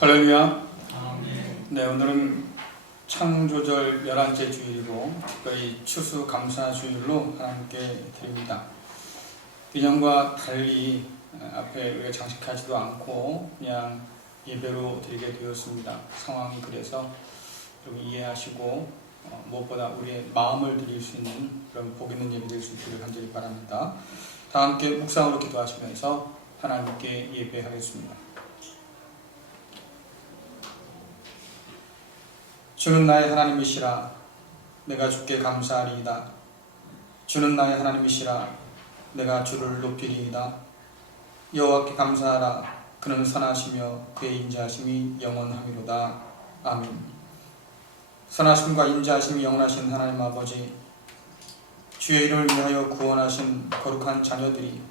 할렐루야. 네, 오늘은 창조절 11째 주일이고 특별히 추수감사 주일로 하나님께 드립니다. 기념과 달리 앞에 우리가 장식하지도 않고 그냥 예배로 드리게 되었습니다. 상황이 그래서 좀 이해하시고 무엇보다 우리의 마음을 드릴 수 있는 그런 복 있는 예배 될 수 있기를 간절히 바랍니다. 다 함께 묵상으로 기도하시면서 하나님께 예배하겠습니다. 주는 나의 하나님이시라. 내가 주께 감사하리이다. 주는 나의 하나님이시라. 내가 주를 높이리이다. 여호와께 감사하라. 그는 선하시며 그의 인자하심이 영원하미로다. 아멘. 선하심과 인자하심이 영원하신 하나님 아버지, 주의 이름을 위하여 구원하신 거룩한 자녀들이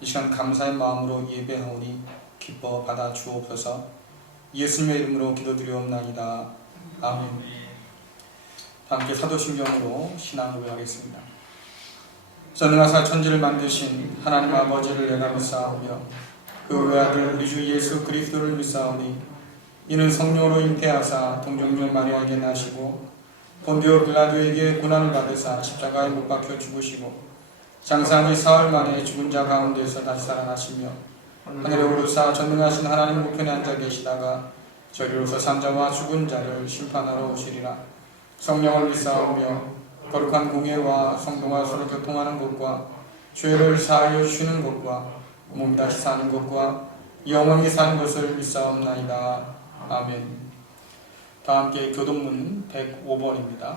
이 시간 감사의 마음으로 예배하오니 기뻐 받아 주옵소서. 예수님의 이름으로 기도드리옵나이다. 아멘. 함께 사도신경으로 신앙 고백하겠습니다. 전능하사 천지를 만드신 하나님 아버지를 내가 믿사오며 그 외아들 우리 주 예수 그리스도를 믿사오니 이는 성령으로 잉태하사 동정녀 마리아에게 나시고 본디오 빌라도에게 고난을 받으사 십자가에 못 박혀 죽으시고 장사한 지 사흘 만에 죽은 자 가운데서 다시 살아나시며 하늘에 오르사 전능하신 하나님 우편에 앉아 계시다가 저리로서 산자와 죽은 자를 심판하러 오시리라. 성령을 믿사오며 거룩한 공예와 성도가 서로 교통하는 것과 죄를 사하여 주시는 것과 몸이 다시 사는 것과 영원히 사는 것을 믿사옵나이다. 아멘. 다 함께 교동문 105번입니다.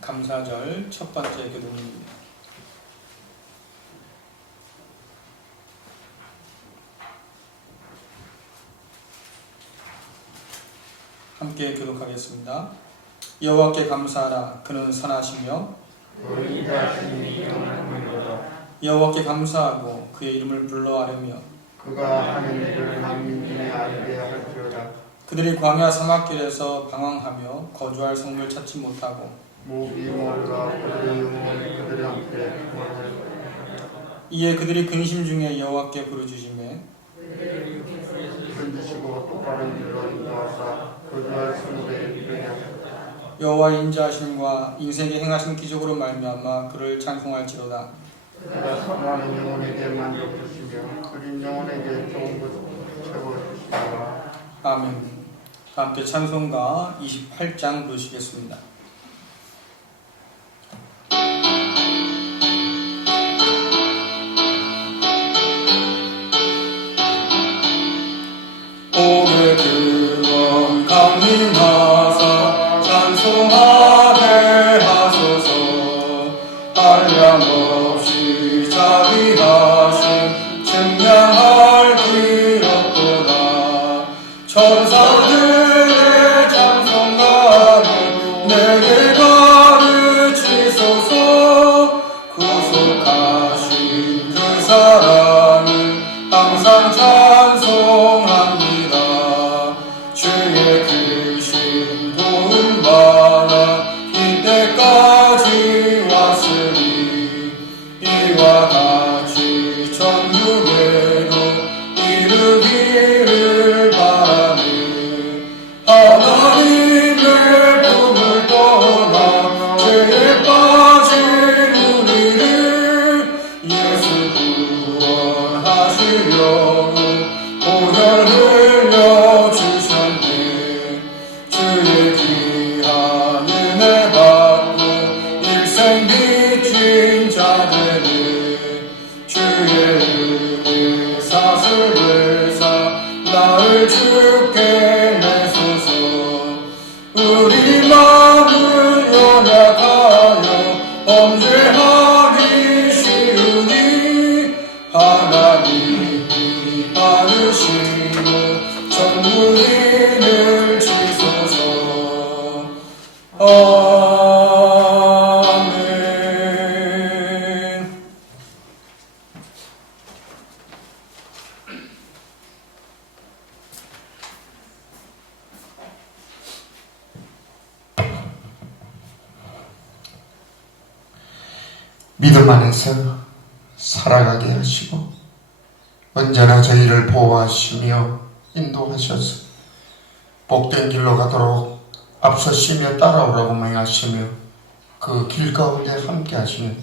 감사절 첫 번째 교동문입니다. 함께 교독하겠습니다. 여호와께 감사하라. 그는 선하시며 여호와께 감사하고 그의 이름을 불러하려며 그가 하는 일을 만민중에 알게 할지어다. 그들이 광야 사막길에서 방황하며 거주할 성을 찾지 못하고 목이 몰라 그들의 영혼이 그들한테 이에 그들이 근심 중에 여호와께 부르짖으매 흔드시고 똑바른 길로 인도하사 거주할 성에 이르게 하셨다. 여호와의 인자하심과 인생에 행하신 기적으로 말미암아 그를 찬송할지로다. 그가 사모하는 영혼에게 만족 주시며 그린 영혼에게 좋은 것을 채워 주시리라. 아멘. 함께 찬송가 28장 부르시겠습니다. 오래 그원 강림하사 찬송하게 하소서. 한량없이 자비하심 증량할 길 없도다. 천사들의 찬송가를 내게 가르치소서. 구속하신 그 사랑을 항상 찬송합니다. 주의 크신 도움 받아 이때까지 왔으니 이와 같이 천국에도 이르기를 바라네. 하나님의 품을 떠나 죄에 빠진 우리를 예수 구원하시려고 보혈 흘려주셨네. 주의 귀한 은혜 받고 일생 빚진 자들을 주의 은혜 사슬회사 나를 주께 내소서. 우리 마음을 연약하여 범죄하기 쉬우니 하나님이 받으시고 전무인을 지소서. 아멘. 믿음 안에서 살아가게 하시고 언제나 저희를 보호하시며 인도하셔서 복된 길로 가도록 앞서시며 따라오라고 명하시며 그 길 가운데 함께 하시는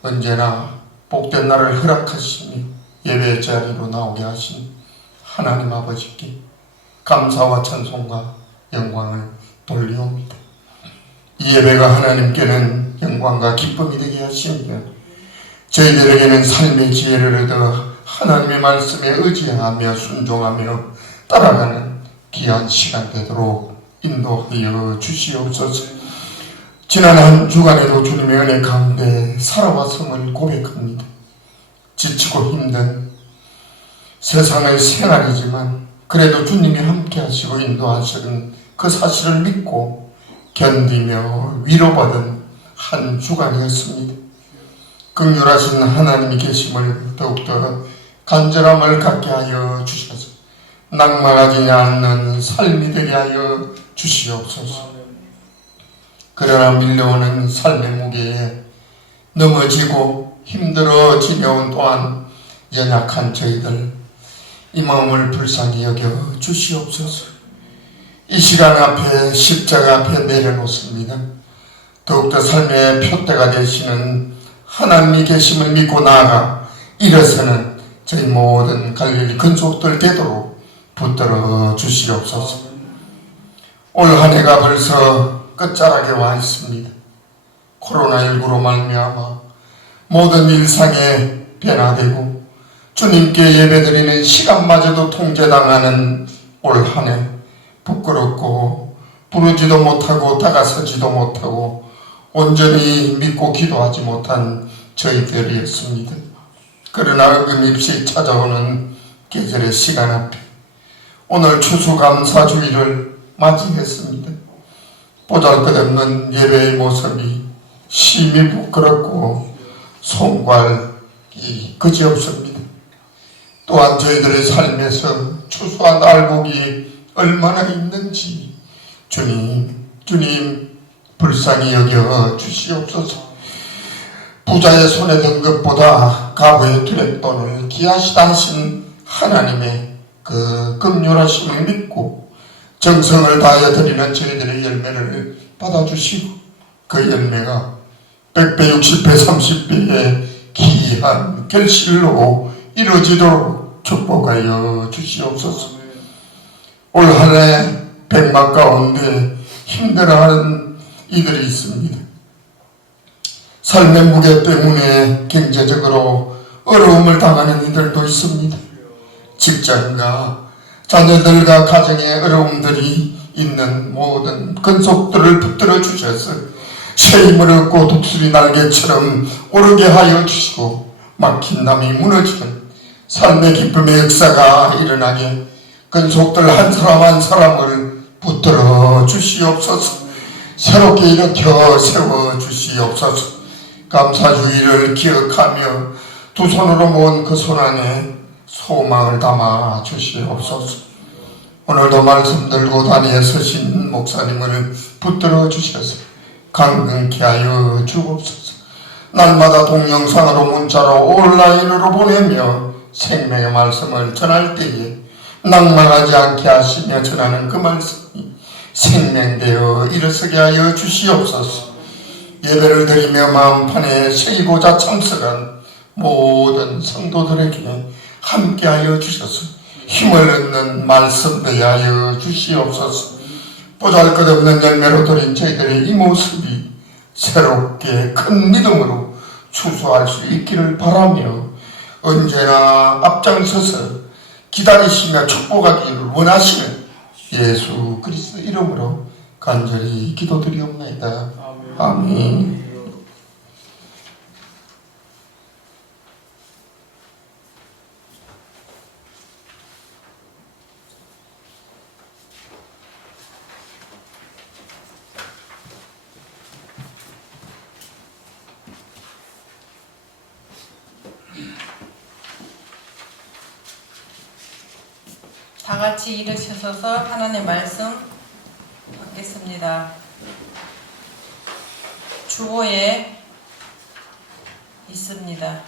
언제나 복된 날을 허락하시며 예배 자리로 나오게 하신 하나님 아버지께 감사와 찬송과 영광을 돌리옵니다. 이 예배가 하나님께는 영광과 기쁨이 되게 하시며 저희들에게는 삶의 지혜를 얻어 하나님의 말씀에 의지하며 순종하며 따라가는 귀한 시간 되도록 인도하여 주시옵소서. 지난 한 주간에도 주님의 은혜 가운데 살아왔음을 고백합니다. 지치고 힘든 세상의 생활이지만 그래도 주님이 함께 하시고 인도하시는 그 사실을 믿고 견디며 위로받은 한 주간이었습니다. 긍휼하신 하나님이 계심을 더욱더 간절함을 갖게 하여 주셔서 낭망하지 않는 삶이 되게 하여 주시옵소서. 그러나 밀려오는 삶의 무게에 넘어지고 힘들어 지겨운 또한 연약한 저희들 이 마음을 불쌍히 여겨 주시옵소서. 이 시간 앞에 십자가 앞에 내려놓습니다. 더욱더 삶의 표대가 되시는 하나님이 계심을 믿고 나아가 일어서는 저희 모든 갈릴리 근속들 되도록 붙들어 주시옵소서. 올 한 해가 벌써 끝자락에 와 있습니다. 코로나19로 말미암아 모든 일상에 변화되고 주님께 예배드리는 시간마저도 통제당하는 올 한 해 부끄럽고 부르지도 못하고 다가서지도 못하고 온전히 믿고 기도하지 못한 저희들이었습니다. 그러나 의금없이 찾아오는 계절의 시간 앞에 오늘 추수감사주의를 맞이했습니다. 보잘것없는 예배의 모습이 심히 부끄럽고 송구할이 그지없습니다. 또한 저희들의 삶에서 추수한 알곡이 얼마나 있는지 주님 불쌍히 여겨 주시옵소서. 부자의 손에 든 것보다 가부의 두랫돈을 귀하시다 하신 하나님의 그 긍휼하심을 믿고 정성을 다하여 드리는 저희들의 열매를 받아주시고 그 열매가 100배, 60배, 30배의 귀한 결실로 이루어지도록 축복하여 주시옵소서. 올 한 해 100만 가운데 힘들어하는 이들이 있습니다. 삶의 무게 때문에 경제적으로 어려움을 당하는 이들도 있습니다. 직장과 자녀들과 가정의 어려움들이 있는 모든 근속들을 붙들어 주셔서 새 힘을 얻고 독수리 날개처럼 오르게 하여 주시고 막힌 담이 무너지는 삶의 기쁨의 역사가 일어나게 근속들 한 사람 한 사람을 붙들어 주시옵소서. 새롭게 일으켜 세워 주시옵소서. 감사주의를 기억하며 두 손으로 모은 그 손 안에 소망을 담아 주시옵소서. 오늘도 말씀 들고 다니에 서신 목사님을 붙들어 주셔서 강건케 하여 주옵소서. 날마다 동영상으로 문자로 온라인으로 보내며 생명의 말씀을 전할 때에 낭망하지 않게 하시며 전하는 그 말씀이 생명되어 일어서게 하여 주시옵소서. 예배를 드리며 마음판에 새기고자 참석한 모든 성도들에게 함께하여 주셔서 힘을 얻는 말씀 되게 하여 주시옵소서. 보잘것없는 열매로 드린 저희들의 이 모습이 새롭게 큰 믿음으로 추수할 수 있기를 바라며 언제나 앞장서서 기다리시며 축복하기를 원하시는 예수 그리스도 이름으로 간절히 기도드리옵나이다. 아멘. 다 같이 일으키셔서 하나님의 말씀 받겠습니다. 주보에 있습니다.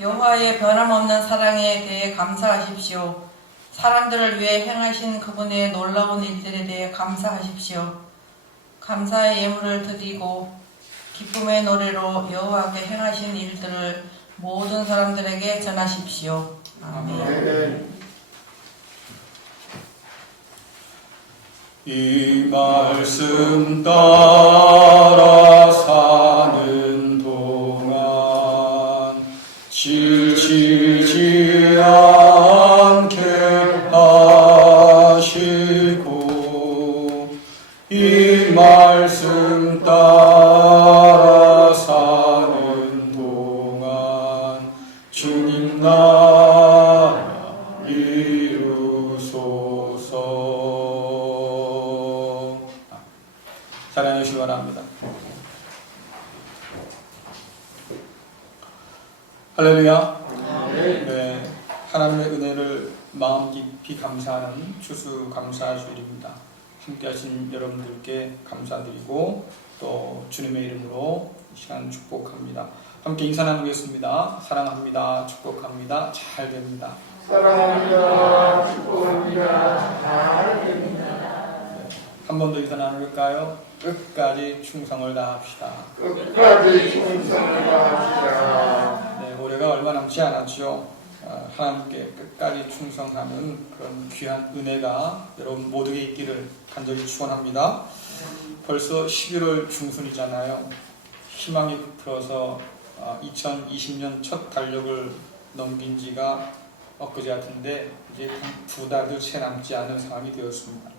여호와의 변함없는 사랑에 대해 감사하십시오. 사람들을 위해 행하신 그분의 놀라운 일들에 대해 감사하십시오. 감사의 예물을 드리고 기쁨의 노래로 여호와께 행하신 일들을 모든 사람들에게 전하십시오. 아멘. 이 말씀 따라 사는 동안 지치지 않게 하시고 이 말씀 따라 사는 동안 주님 나라 이루소서. 사랑해 주시기 바랍니다. 할렐루야. 네, 하나님의 은혜를 마음 깊이 감사하는 추수감사주일입니다. 함께 하신 여러분들께 감사드리고 또 주님의 이름으로 이 시간 축복합니다. 함께 인사 나누겠습니다. 사랑합니다. 축복합니다. 잘 됩니다. 사랑합니다. 축복합니다. 잘 됩니다. 한 번 더 인사 나눌까요? 끝까지 충성을 다합시다. 끝까지 충성을 다합시다. 네, 올해가 얼마 남지 않았죠. 하나님께 끝까지 충성하는 그런 귀한 은혜가 여러분 모두에게 있기를 간절히 축원합니다. 벌써 11월 중순이잖아요. 희망이 부풀어서 2020년 첫 달력을 넘긴 지가 엊그제 같은데 이제 두 달도 채 남지 않은 상황이 되었습니다.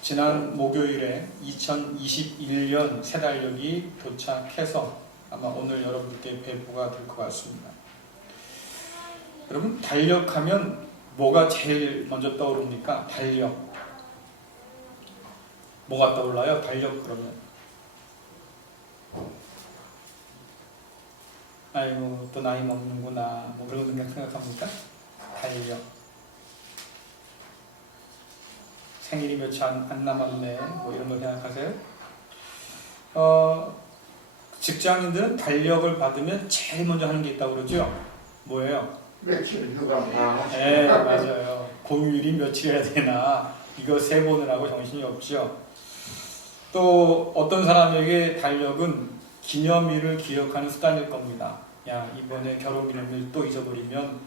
지난 목요일에 2021년 새 달력이 도착해서 아마 오늘 여러분께 배부가 될 것 같습니다. 여러분, 달력하면 뭐가 제일 먼저 떠오릅니까? 달력. 뭐가 떠올라요? 달력 그러면. 아이고, 또 나이 먹는구나. 뭐 그런 거 생각합니까? 달력. 생일이 며칠 안 남았네. 뭐 이런 거 생각하세요? 직장인들은 달력을 받으면 제일 먼저 하는 게 있다고 그러죠? 뭐예요? 며칠 휴가 다 네, 맞아요. 공휴일이 며칠 해야 되나 이거 세보느라고 정신이 없죠. 또 어떤 사람에게 달력은 기념일을 기억하는 수단일 겁니다. 야, 이번에 결혼기념일 또 잊어버리면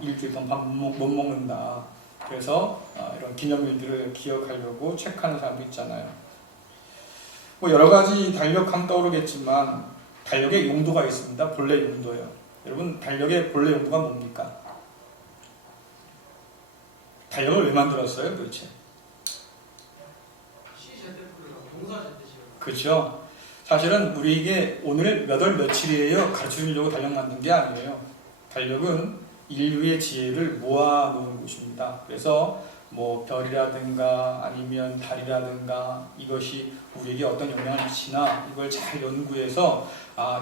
일주일 동안 밥 못 먹는다. 그래서 이런 기념일들을 기억하려고 체크하는 사람도 있잖아요. 뭐 여러 가지 달력하면 떠오르겠지만 달력의 용도가 있습니다. 본래 용도요. 여러분, 달력의 본래 용도가 뭡니까? 달력을 왜 만들었어요, 도대체? 그렇죠. 사실은 우리에게 오늘 몇 월 며칠이에요 가르쳐주려고 달력 만든 게 아니에요. 달력은 인류의 지혜를 모아놓은 곳입니다. 그래서 뭐 별이라든가 아니면 달이라든가 이것이 우리에게 어떤 영향을 미치나 이걸 잘 연구해서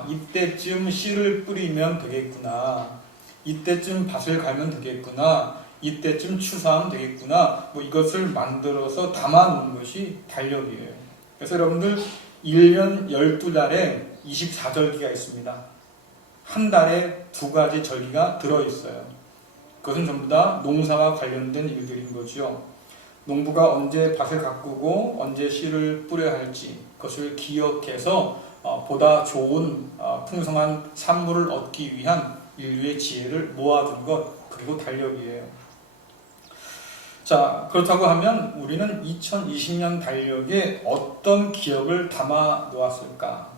이때쯤 씨를 뿌리면 되겠구나, 이때쯤 밭을 갈면 되겠구나, 이때쯤 추수하면 되겠구나, 뭐 이것을 만들어서 담아놓은 것이 달력이에요. 그래서 여러분들 1년 12달에 24절기가 있습니다. 한 달에 2가지 절기가 들어있어요. 그것은 전부 다 농사와 관련된 일들인 거죠. 농부가 언제 밭을 가꾸고 언제 씨를 뿌려야 할지 그것을 기억해서 보다 좋은 풍성한 산물을 얻기 위한 인류의 지혜를 모아둔 것, 그리고 달력이에요. 자, 그렇다고 하면 우리는 2020년 달력에 어떤 기억을 담아 놓았을까?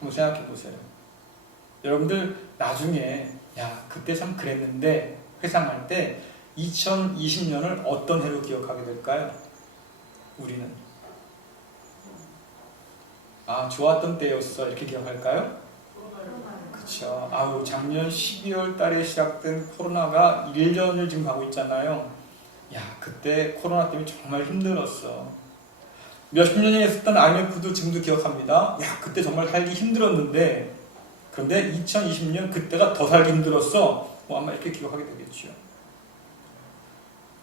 한번 생각해 보세요. 여러분들 나중에 야, 그때 참 그랬는데 회상할 때 2020년을 어떤 해로 기억하게 될까요? 우리는 좋았던 때였어 이렇게 기억할까요? 그렇죠. 작년 12월 달에 시작된 코로나가 1년을 지금 가고 있잖아요. 야, 그때 코로나 때문에 정말 힘들었어. 몇십 년에 있었던 IMF도 지금도 기억합니다. 야, 그때 정말 살기 힘들었는데, 그런데 2020년 그때가 더 살기 힘들었어. 아마 이렇게 기억하게 되겠죠.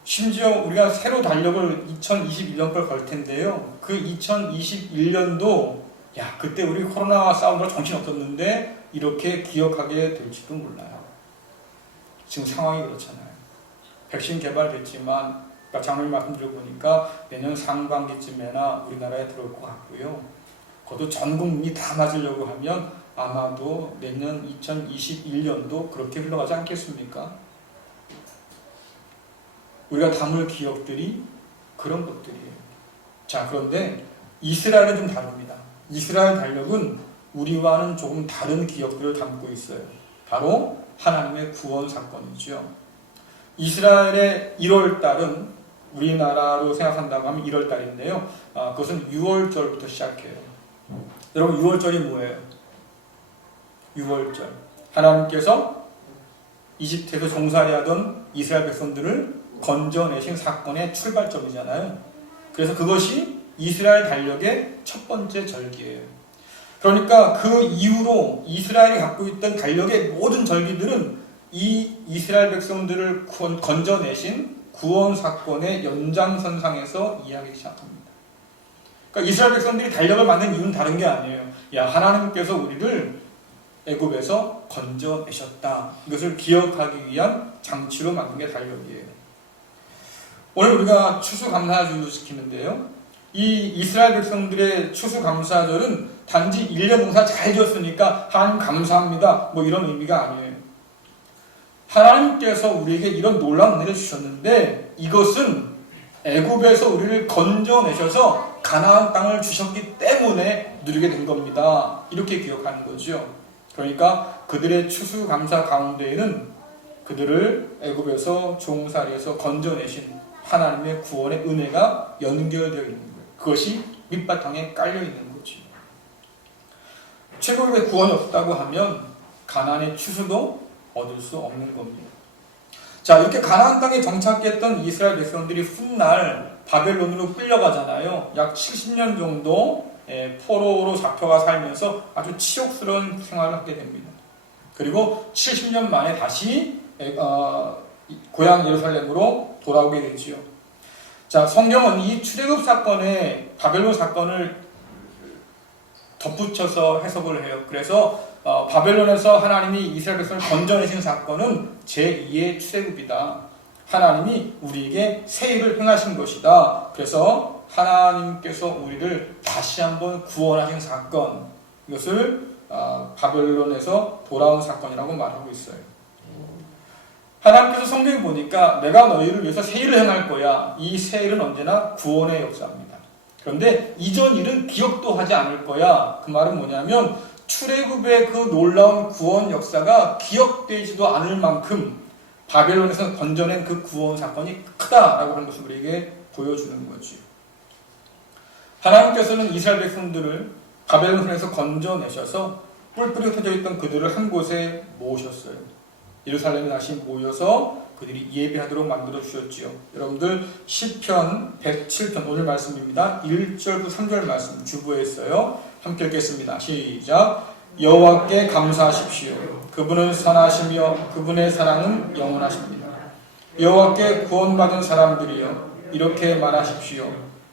심지어 우리가 새로 달력을 2021년 걸 걸 텐데요. 그 2021년도 야, 그때 우리 코로나 싸움으로 정신 없었는데 이렇게 기억하게 될지도 몰라요. 지금 상황이 그렇잖아요. 백신 개발됐지만 장로님 말씀 들어보니까 내년 상반기쯤에나 우리나라에 들어올 것 같고요. 그것도 전 국민이 다 맞으려고 하면 아마도 내년 2021년도 그렇게 흘러가지 않겠습니까? 우리가 담을 기억들이 그런 것들이에요. 자, 그런데 이스라엘은 좀 다릅니다. 이스라엘 달력은 우리와는 조금 다른 기억들을 담고 있어요. 바로 하나님의 구원 사건이죠. 이스라엘의 1월달은 우리나라로 생각한다고 하면 1월달인데요. 그것은 6월절부터 시작해요. 여러분 6월절이 뭐예요? 6월절. 하나님께서 이집트에서 종살이하던 이스라엘 백성들을 건져내신 사건의 출발점이잖아요. 그래서 그것이 이스라엘 달력의 첫 번째 절기예요. 그러니까 그 이후로 이스라엘이 갖고 있던 달력의 모든 절기들은 이 이스라엘 백성들을 건져내신 구원 사건의 연장선상에서 이야기하기 시작합니다. 그러니까 이스라엘 백성들이 달력을 만든 이유는 다른 게 아니에요. 야, 하나님께서 우리를 애굽에서 건져내셨다. 이것을 기억하기 위한 장치로 만든 게 달력이에요. 오늘 우리가 추수감사절을 지키는데요. 이 이스라엘 백성들의 추수감사절은 단지 1년 농사 잘 지었으니까 하나님 감사합니다. 뭐 이런 의미가 아니에요. 하나님께서 우리에게 이런 놀라운 은혜를 주셨는데 이것은 애굽에서 우리를 건져내셔서 가나안 땅을 주셨기 때문에 누리게 된 겁니다. 이렇게 기억하는 거죠. 그러니까 그들의 추수감사 가운데에는 그들을 애굽에서 종살이에서 건져내신 하나님의 구원의 은혜가 연결되어 있는 거예요. 그것이 밑바탕에 깔려 있는 거죠. 최고의 구원이 없다고 하면 가나안의 추수도 얻을 수 없는 겁니다. 자, 이렇게 가나안 땅에 정착했던 이스라엘 백성들이 훗날 바벨론으로 끌려가잖아요. 약 70년 정도 포로로 잡혀가 살면서 아주 치욕스러운 생활을 하게 됩니다. 그리고 70년 만에 다시 고향 예루살렘으로 돌아오게 되지요. 자, 성경은 이 출애굽 사건에 바벨론 사건을 덧붙여서 해석을 해요. 그래서 바벨론에서 하나님이 이스라엘 백성을 건져내신 사건은 제2의 출애굽이다. 하나님이 우리에게 새 일을 행하신 것이다. 그래서 하나님께서 우리를 다시 한번 구원하신 사건, 이것을 바벨론에서 돌아온 사건이라고 말하고 있어요. 하나님께서 성경에 보니까 내가 너희를 위해서 새 일을 행할 거야. 이 새 일은 언제나 구원의 역사입니다. 그런데 이전 일은 기억도 하지 않을 거야. 그 말은 뭐냐면 출애굽의 그 놀라운 구원 역사가 기억되지도 않을 만큼 바벨론에서 건져낸 그 구원 사건이 크다라고 하는 것을 우리에게 보여주는 거죠. 하나님께서는 이스라엘 백성들을 바벨론 손에서 건져내셔서 뿔뿔이 흩어져 있던 그들을 한 곳에 모으셨어요. 예루살렘에 다시 모여서 그들이 예배하도록 만들어 주셨지요. 여러분들 시편 107편 오늘 말씀입니다. 1절부터 3절 말씀 주부했어요. 함께 읽겠습니다. 시작. 여호와께 감사하십시오. 그분은 선하시며 그분의 사랑은 영원하십니다. 여호와께 구원받은 사람들이여 이렇게 말하십시오.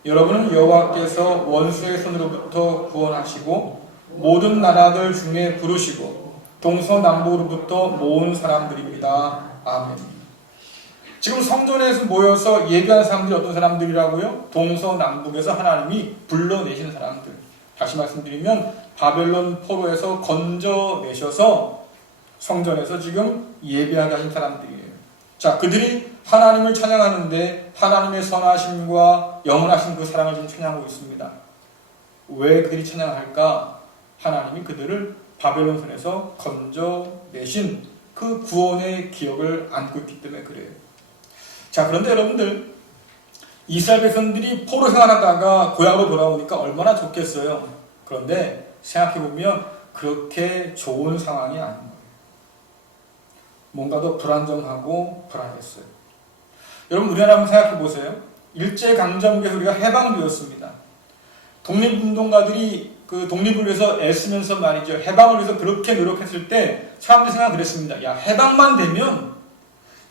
여러분은 여호와께서 원수의 손으로부터 구원하시고 모든 나라들 중에 부르시고 동서남북으로부터 모은 사람들입니다. 아멘. 지금 성전에서 모여서 예배한 사람들이 어떤 사람들이라고요? 동서남북에서 하나님이 불러내신 사람들. 다시 말씀드리면 바벨론 포로에서 건져내셔서 성전에서 지금 예배하게 하신 사람들이에요. 자, 그들이 하나님을 찬양하는데 하나님의 선하심과 영원하신 그 사랑을 좀 찬양하고 있습니다. 왜 그들이 찬양할까? 하나님이 그들을 바벨론 손에서 건져내신 그 구원의 기억을 안고 있기 때문에 그래요. 자, 그런데 여러분들 이스라엘 백성들이 포로 생활하다가 고향으로 돌아오니까 얼마나 좋겠어요. 그런데 생각해보면 그렇게 좋은 상황이 아닌 거예요. 뭔가 더 불안정하고 불안했어요. 여러분 우리나라 한번 생각해보세요. 일제강점기에서 우리가 해방되었습니다. 독립운동가들이 그 독립을 위해서 애쓰면서 말이죠. 해방을 위해서 그렇게 노력했을 때 사람들이 생각 그랬습니다. 야, 해방만 되면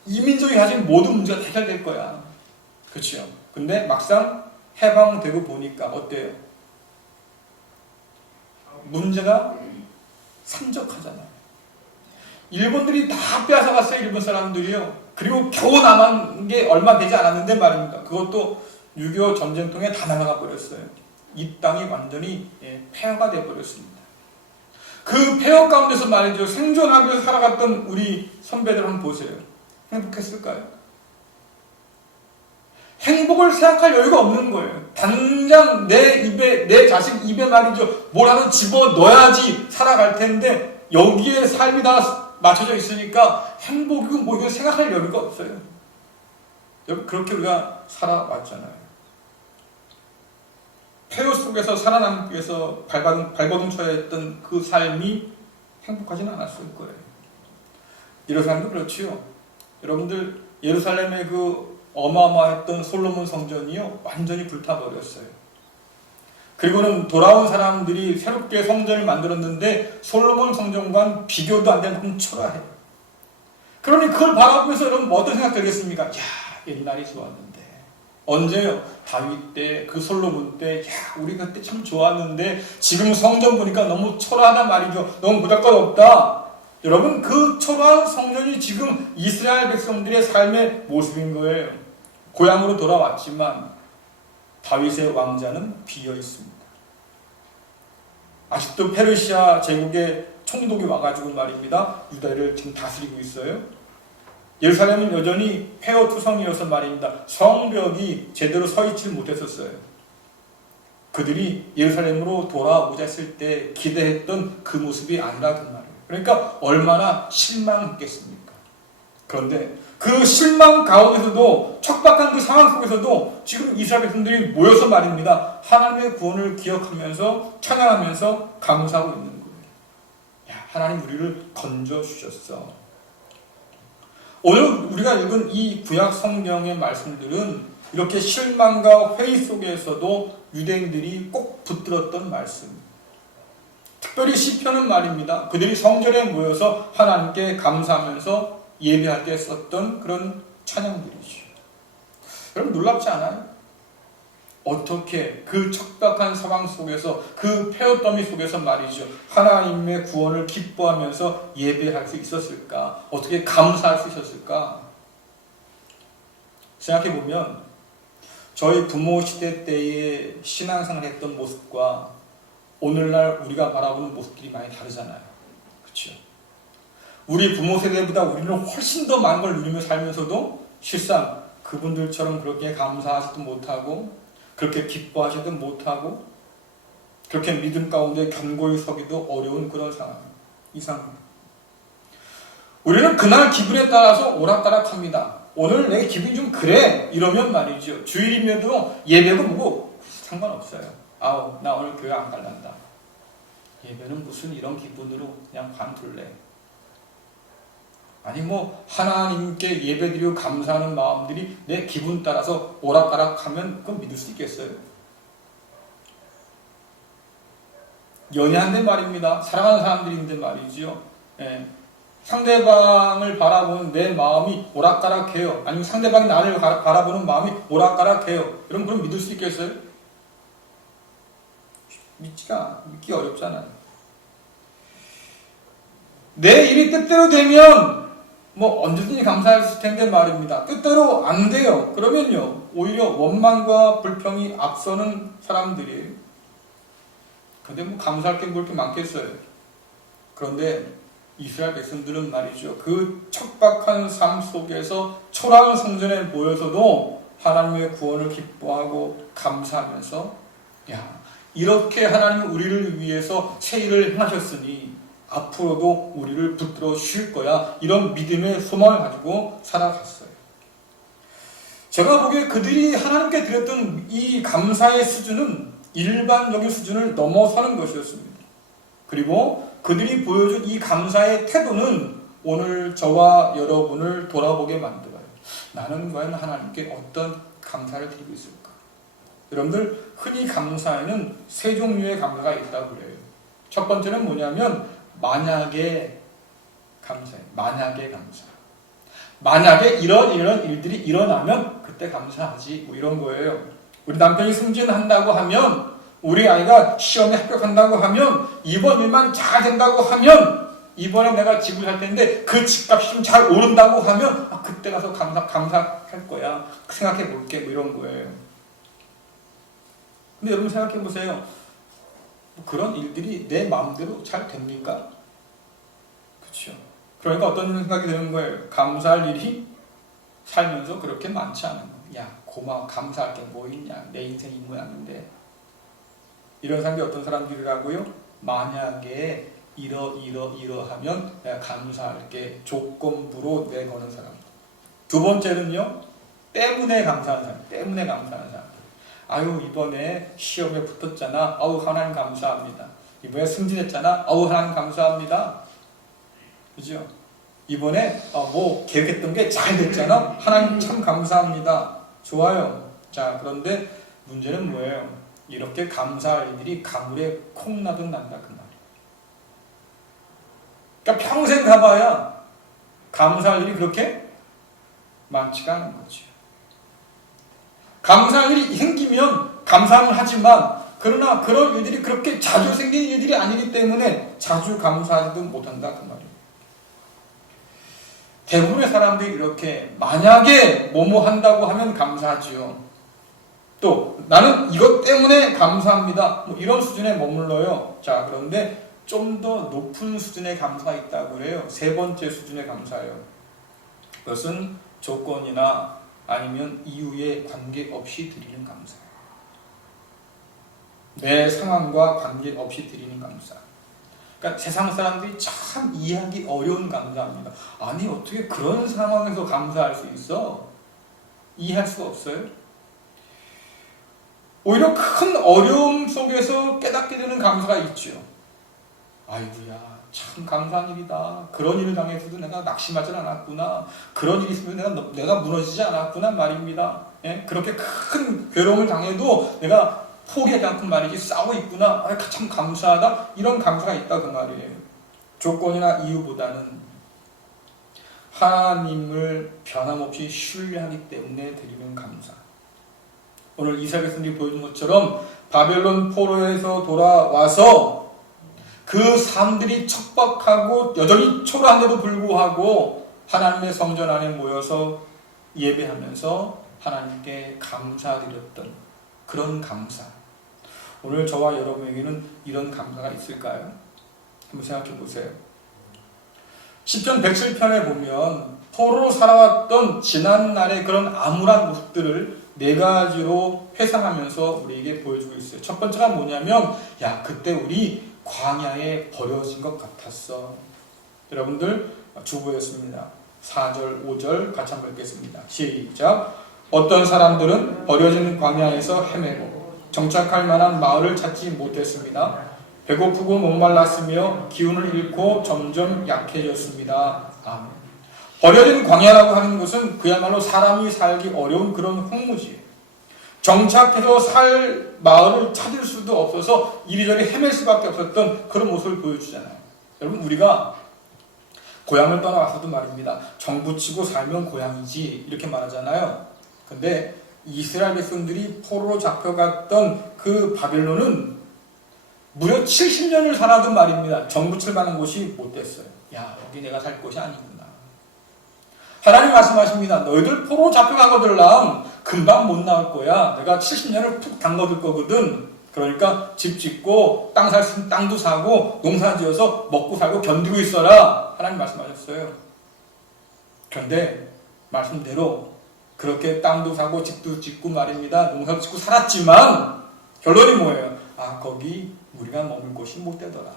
이민족이 가진 모든 문제가 해결될 거야. 그렇죠? 근데 막상 해방되고 보니까 어때요? 문제가 산적하잖아요. 일본들이 다 빼앗아갔어요. 일본 사람들이요. 그리고 겨우 남은 게 얼마 되지 않았는데 말입니다. 그것도 6.25 전쟁통에 다 날아가 버렸어요. 이 땅이 완전히 폐허가 되어버렸습니다. 그 폐허 가운데서 말이죠. 생존하기 위해서 살아갔던 우리 선배들 한번 보세요. 행복했을까요? 행복을 생각할 여유가 없는 거예요. 당장 내 자식 입에 말이죠. 뭘 하나 집어 넣어야지 살아갈 텐데 여기에 삶이 다 맞춰져 있으니까 행복이고 뭐 이거 생각할 여유가 없어요. 여러분 그렇게 우리가 살아왔잖아요. 폐허 속에서 살아남기 위해서 발버둥 쳐야 했던 그 삶이 행복하지는 않았을 거예요. 예루살렘도 그렇지요. 여러분들 예루살렘의 그 어마어마했던 솔로몬 성전이요 완전히 불타버렸어요. 그리고는 돌아온 사람들이 새롭게 성전을 만들었는데 솔로몬 성전과는 비교도 안 되는 너무 초라해요. 그러니 그걸 바라보면서 여러분 어떤 생각 들겠습니까? 야, 옛날이 좋았는데. 언제요? 다윗 때, 그 솔로몬 때, 야, 우리 그때 참 좋았는데 지금 성전 보니까 너무 초라하단 말이죠. 너무 보잘것없다. 여러분 그 초라한 성전이 지금 이스라엘 백성들의 삶의 모습인 거예요. 고향으로 돌아왔지만 다윗의 왕자는 비어 있습니다. 아직도 페르시아 제국의 총독이 와가지고 말입니다. 유다를 지금 다스리고 있어요. 예루살렘은 여전히 폐허투성이어서 말입니다. 성벽이 제대로 서 있지를 못했었어요. 그들이 예루살렘으로 돌아오자 했을 때 기대했던 그 모습이 아니라 그 말이에요. 그러니까 얼마나 실망했겠습니까? 그런데 그 실망 가운데서도 척박한 그 상황 속에서도 지금 이스라엘 백성들이 모여서 말입니다. 하나님의 구원을 기억하면서 찬양하면서 감사하고 있는 거예요. 야, 하나님 우리를 건져주셨어. 오늘 우리가 읽은 이 구약 성경의 말씀들은 이렇게 실망과 회의 속에서도 유대인들이 꼭 붙들었던 말씀. 특별히 시편은 말입니다. 그들이 성전에 모여서 하나님께 감사하면서 예배할 때 썼던 그런 찬양들이죠. 여러분 놀랍지 않아요? 어떻게 그 척박한 상황 속에서 그 폐허더미 속에서 말이죠. 하나님의 구원을 기뻐하면서 예배할 수 있었을까? 어떻게 감사할 수 있었을까? 생각해보면 저희 부모 시대 때의 신앙생활을 했던 모습과 오늘날 우리가 바라보는 모습들이 많이 다르잖아요. 그렇죠? 우리 부모 세대보다 우리는 훨씬 더 많은 걸 누리며 살면서도 실상 그분들처럼 그렇게 감사하지도 못하고 그렇게 기뻐하지도 못하고 그렇게 믿음 가운데 견고히 서기도 어려운 그런 상황. 이상합니다. 우리는 그날 기분에 따라서 오락가락합니다. 오늘 내 기분이 좀 그래 이러면 말이죠. 주일임에도 예배고 뭐고 상관없어요. 아우 나 오늘 교회 안 갈란다. 예배는 무슨 이런 기분으로 그냥 관둘래. 아니 뭐 하나님께 예배드리고 감사하는 마음들이 내 기분 따라서 오락가락하면 그건 믿을 수 있겠어요? 연애한데 말입니다. 사랑하는 사람들인데 말이죠. 예. 상대방을 바라보는 내 마음이 오락가락해요. 아니면 상대방이 나를 바라보는 마음이 오락가락해요. 여러분 그럼 믿을 수 있겠어요? 믿기 어렵잖아요. 내 일이 뜻대로 되면 뭐 언제든지 감사할 텐데 말입니다. 뜻대로 안 돼요. 그러면요 오히려 원망과 불평이 앞서는 사람들이에요. 근데 뭐 감사할 게 뭐 이렇게 많겠어요. 그런데 이스라엘 백성들은 말이죠. 그 척박한 삶 속에서 초라한 성전에 모여서도 하나님의 구원을 기뻐하고 감사하면서 야 이렇게 하나님은 우리를 위해서 새 일을 행하셨으니 앞으로도 우리를 붙들어 주실 거야. 이런 믿음의 소망을 가지고 살아갔어요. 제가 보기에 그들이 하나님께 드렸던 이 감사의 수준은 일반적인 수준을 넘어서는 것이었습니다. 그리고 그들이 보여준 이 감사의 태도는 오늘 저와 여러분을 돌아보게 만들어요. 나는 과연 하나님께 어떤 감사를 드리고 있을까? 여러분들 흔히 감사에는 세 종류의 감사가 있다고 그래요. 첫 번째는 뭐냐면 만약에 감사해요. 만약에 감사. 만약에 이런 일들이 일어나면 그때 감사하지. 뭐 이런 거예요. 우리 남편이 승진한다고 하면 우리 아이가 시험에 합격한다고 하면, 이번 일만 잘 된다고 하면, 이번에 내가 집을 살 텐데 그 집값이 좀 잘 오른다고 하면 그때 가서 감사할 거야. 생각해 볼게. 뭐 이런 거예요. 근데 여러분 생각해 보세요. 그런 일들이 내 마음대로 잘 됩니까? 그렇죠. 그러니까 어떤 생각이 드는 거예요. 감사할 일이 살면서 그렇게 많지 않은 거예요. 야, 고마워. 감사할 게 뭐 있냐. 내 인생 이 모양인데. 이런 사람이 어떤 사람들이라고요? 만약에 이러하면 내가 감사할게 조건부로 내거는 사람. 두 번째는요, 때문에 감사하는 사람. 때문에 감사하는 사람. 아유, 이번에 시험에 붙었잖아. 아우, 하나님 감사합니다. 이번에 승진했잖아. 아우, 하나님 감사합니다. 그죠? 이번에 뭐 계획했던 게 잘 됐잖아. 하나님 참 감사합니다. 좋아요. 자, 그런데 문제는 뭐예요? 이렇게 감사할 일들이 가물에 콩나듯 난다 그 말이에요. 그러니까 평생 가봐야 감사할 일이 그렇게 많지가 않은 거죠. 감사할 일이 생기면 감사는 하지만, 그러나 그런 일들이 그렇게 자주 생기는 일들이 아니기 때문에 자주 감사하지도 못한다 그 말이에요. 대부분의 사람들이 이렇게 만약에 뭐뭐 한다고 하면 감사하지요. 또 나는 이것 때문에 감사합니다. 뭐 이런 수준에 머물러요. 자, 그런데 좀 더 높은 수준의 감사가 있다고 그래요. 세 번째 수준의 감사예요. 그것은 조건이나 아니면 이유에 관계없이 드리는 감사예요. 내 상황과 관계없이 드리는 감사. 그러니까 세상 사람들이 참 이해하기 어려운 감사입니다. 아니, 어떻게 그런 상황에서 감사할 수 있어? 이해할 수가 없어요. 오히려 큰 어려움 속에서 깨닫게 되는 감사가 있죠. 아이고야, 참 감사한 일이다. 그런 일을 당해서도 내가 낙심하지 않았구나. 그런 일이 있으면 내가 무너지지 않았구나 말입니다. 예? 그렇게 큰 괴로움을 당해도 내가 포기하지 않고 말이지 싸우고 있구나. 참 감사하다. 이런 감사가 있다 그 말이에요. 조건이나 이유보다는 하나님을 변함없이 신뢰하기 때문에 드리는 감사. 오늘 이사야 선생님이 보여준 것처럼 바벨론 포로에서 돌아와서 그 사람들이 척박하고 여전히 초라한데도 불구하고 하나님의 성전 안에 모여서 예배하면서 하나님께 감사드렸던 그런 감사. 오늘 저와 여러분에게는 이런 감사가 있을까요? 한번 생각해 보세요. 시편 107편에 보면 포로로 살아왔던 지난날의 그런 암울한 모습들을 네 가지로 회상하면서 우리에게 보여주고 있어요. 첫 번째가 뭐냐면, 야, 그때 우리 광야에 버려진 것 같았어. 여러분들 주보였습니다. 4절, 5절 같이 한번 읽겠습니다. 시작. 어떤 사람들은 버려진 광야에서 헤매고 정착할 만한 마을을 찾지 못했습니다. 배고프고 목말랐으며 기운을 잃고 점점 약해졌습니다. 아멘. 버려진 광야라고 하는 것은 그야말로 사람이 살기 어려운 그런 황무지예요. 정착해서 살 마을을 찾을 수도 없어서 이리저리 헤맬 수밖에 없었던 그런 모습을 보여주잖아요. 여러분, 우리가 고향을 떠나와서도 말입니다. 정부치고 살면 고향이지 이렇게 말하잖아요. 근데 이스라엘 백성들이 포로로 잡혀갔던 그 바벨론은 무려 70년을 살아도 말입니다. 정부칠 만한 곳이 못 됐어요. 야, 여기 내가 살 곳이 아니구나. 하나님 말씀하십니다. 너희들 포로 잡혀가거들랑 금방 못 나올 거야. 내가 70년을 푹 담궈둘 거거든. 그러니까 집 짓고 땅 살 수 있는 땅도 사고 농사 지어서 먹고 살고 견디고 있어라. 하나님 말씀하셨어요. 그런데 말씀대로 그렇게 땅도 사고 집도 짓고 말입니다. 농사도 짓고 살았지만 결론이 뭐예요? 아, 거기 우리가 머물 곳이 못 되더라.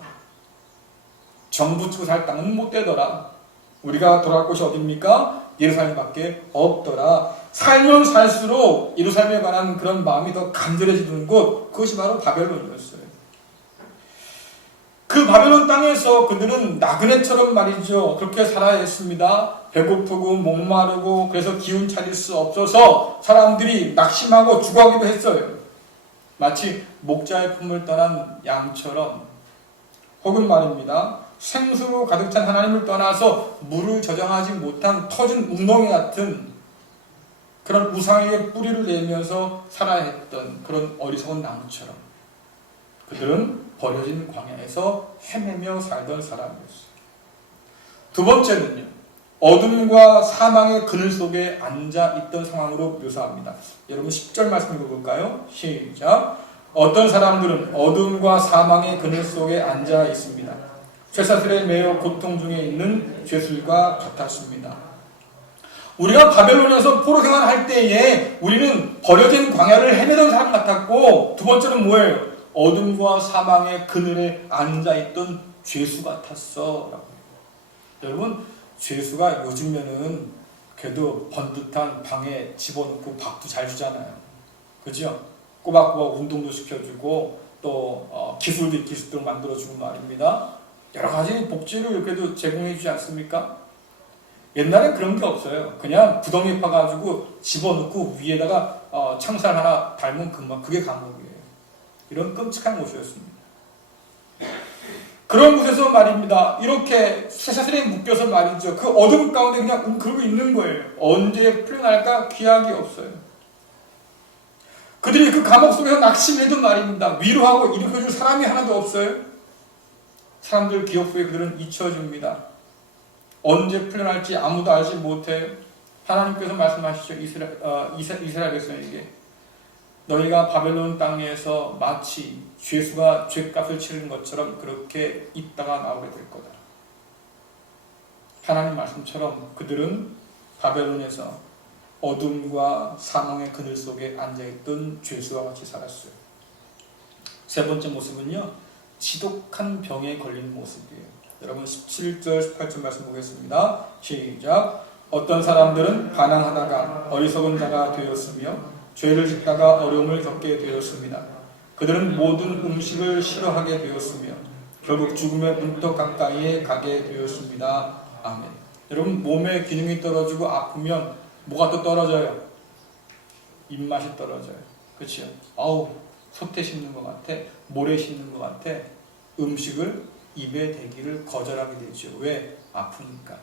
정부 치고 살 땅은 못 되더라. 우리가 돌아갈 곳이 어딥니까? 예루살렘밖에 없더라. 살면 살수록 예루살렘에 관한 그런 마음이 더 간절해지는 곳, 그것이 바로 바벨론이었어요. 그 바벨론 땅에서 그들은 나그네처럼 말이죠. 그렇게 살아야 했습니다. 배고프고 목마르고 그래서 기운 차릴 수 없어서 사람들이 낙심하고 죽어가기도 했어요. 마치 목자의 품을 떠난 양처럼, 혹은 말입니다. 생수로 가득 찬 하나님을 떠나서 물을 저장하지 못한 터진 웅덩이 같은 그런 우상에게 뿌리를 내면서 살아야 했던 그런 어리석은 나무처럼. 그들은 버려진 광야에서 헤매며 살던 사람이었어요. 두 번째는요, 어둠과 사망의 그늘 속에 앉아있던 상황으로 묘사합니다. 여러분 10절 말씀 읽어볼까요? 시작. 어떤 사람들은 어둠과 사망의 그늘 속에 앉아 있습니다. 쇠사슬에 매여 고통 중에 있는 죄술과 같았습니다. 우리가 바벨론에서 포로 생활할 때에 우리는 버려진 광야를 헤매던 사람 같았고, 두 번째는 뭐예요? 어둠과 사망의 그늘에 앉아있던 죄수 같았어 라고. 여러분, 죄수가 요즘에는 그래도 번듯한 방에 집어넣고 밥도 잘 주잖아요. 그죠? 꼬박꼬박 운동도 시켜주고 또 기술도 기술도 만들어주고 말입니다. 여러 가지 복지를 그래도 제공해주지 않습니까? 옛날엔 그런 게 없어요. 그냥 구덩이 파가지고 집어넣고 위에다가 창살 하나 달면 그게 감옥이에요. 이런 끔찍한 곳이었습니다. 그런 곳에서 말입니다. 이렇게 쇠사슬에 묶여서 말이죠. 그 어둠 가운데 그냥 웅크리고 있는 거예요. 언제 풀려날까 기약이 없어요. 그들이 그 감옥 속에서 낙심해도 말입니다. 위로하고 일으켜줄 사람이 하나도 없어요. 사람들 기억 속에 그들은 잊혀집니다. 언제 풀려날지 아무도 알지 못해요. 하나님께서 말씀하시죠. 이스라엘 백성에게 너희가 바벨론 땅에서 마치 죄수가 죄값을 치르는 것처럼 그렇게 있다가 나오게 될 거다. 하나님 말씀처럼 그들은 바벨론에서 어둠과 사망의 그늘 속에 앉아있던 죄수와 같이 살았어요. 세 번째 모습은요, 지독한 병에 걸린 모습이에요. 여러분 17절 18절 말씀 보겠습니다. 시작. 어떤 사람들은 반항하다가 어리석은 자가 되었으며 죄를 짓다가 어려움을 겪게 되었습니다. 그들은 모든 음식을 싫어하게 되었으며 결국 죽음의 문턱 가까이에 가게 되었습니다. 아멘. 여러분, 몸의 기능이 떨어지고 아프면 뭐가 또 떨어져요? 입맛이 떨어져요. 그렇죠? 아우, 소태 씹는 것 같아, 모래 씹는 것 같아. 음식을 입에 대기를 거절하게 되죠. 왜? 아프니까.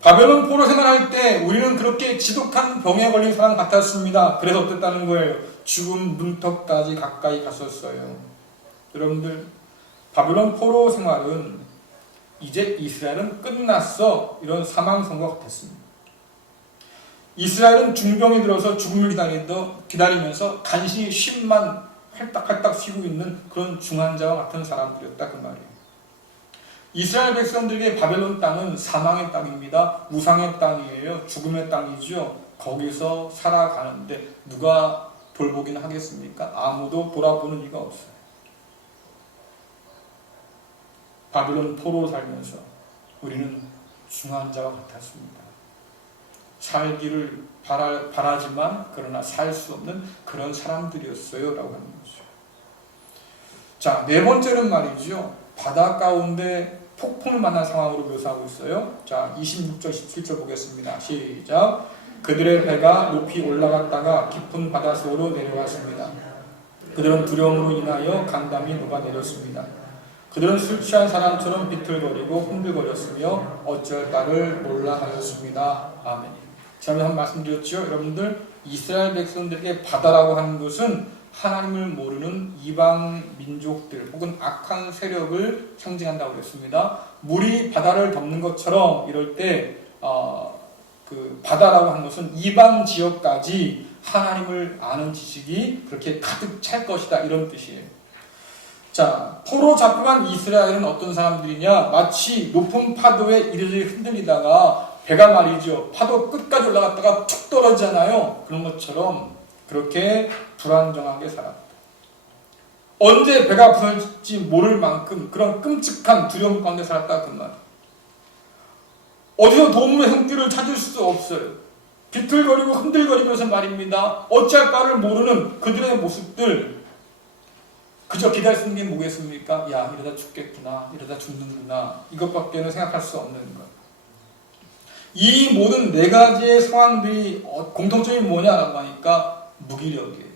바벨론 포로 생활할 때 우리는 그렇게 지독한 병에 걸린 사람 같았습니다. 그래서 어땠다는 거예요? 죽음 문턱까지 가까이 갔었어요. 여러분들, 바벨론 포로 생활은 이제 이스라엘은 끝났어, 이런 사망 선고가 같았습니다. 이스라엘은 중병이 들어서 죽음을 기다리면서 간신히 쉼만 할딱할딱 쉬고 있는 그런 중환자와 같은 사람들이었다, 그 말이에요. 이스라엘 백성들에게 바벨론 땅은 사망의 땅입니다. 우상의 땅이에요. 죽음의 땅이죠. 거기서 살아가는데 누가 돌보긴 하겠습니까? 아무도 돌아보는 이가 없어요. 바벨론 포로 살면서 우리는 중환자와 같았습니다. 살기를 바라지만 그러나 살 수 없는 그런 사람들이었어요 라고 하는 거죠. 자, 네 번째는 말이죠, 바다 가운데 폭풍을 만난 상황으로 묘사하고 있어요. 자, 26절 17절 보겠습니다. 시작. 그들의 배가 높이 올라갔다가 깊은 바다 속으로 내려왔습니다. 그들은 두려움으로 인하여 간담이 녹아내렸습니다. 그들은 술 취한 사람처럼 비틀거리고 흔들거렸으며 어쩔 바를 몰라 하였습니다. 아멘. 지난번에 한 말씀드렸죠. 여러분들, 이스라엘 백성들에게 바다라고 하는 것은 하나님을 모르는 이방 민족들 혹은 악한 세력을 상징한다고 했습니다. 물이 바다를 덮는 것처럼 이럴 때 그 바다라고 하는 것은 이방 지역까지 하나님을 아는 지식이 그렇게 가득 찰 것이다, 이런 뜻이에요. 자, 포로 잡혀간 이스라엘은 어떤 사람들이냐? 마치 높은 파도에 이리저리 흔들리다가 배가 말이죠, 파도 끝까지 올라갔다가 툭 떨어지잖아요. 그런 것처럼 그렇게 불안정하게 살았다. 언제 배가 부서질지 모를 만큼 그런 끔찍한 두려움 가운데 살았다, 그 말. 어디서 도움의 손길을 찾을 수 없어요. 비틀거리고 흔들거리면서 말입니다. 어찌할 바를 모르는 그들의 모습들, 그저 기다릴 수 있는 게 뭐겠습니까? 야, 이러다 죽겠구나, 이러다 죽는구나, 이것밖에는 생각할 수 없는 것. 이 모든 네 가지의 상황들이 공통점이 뭐냐라고 하니까 무기력이에요.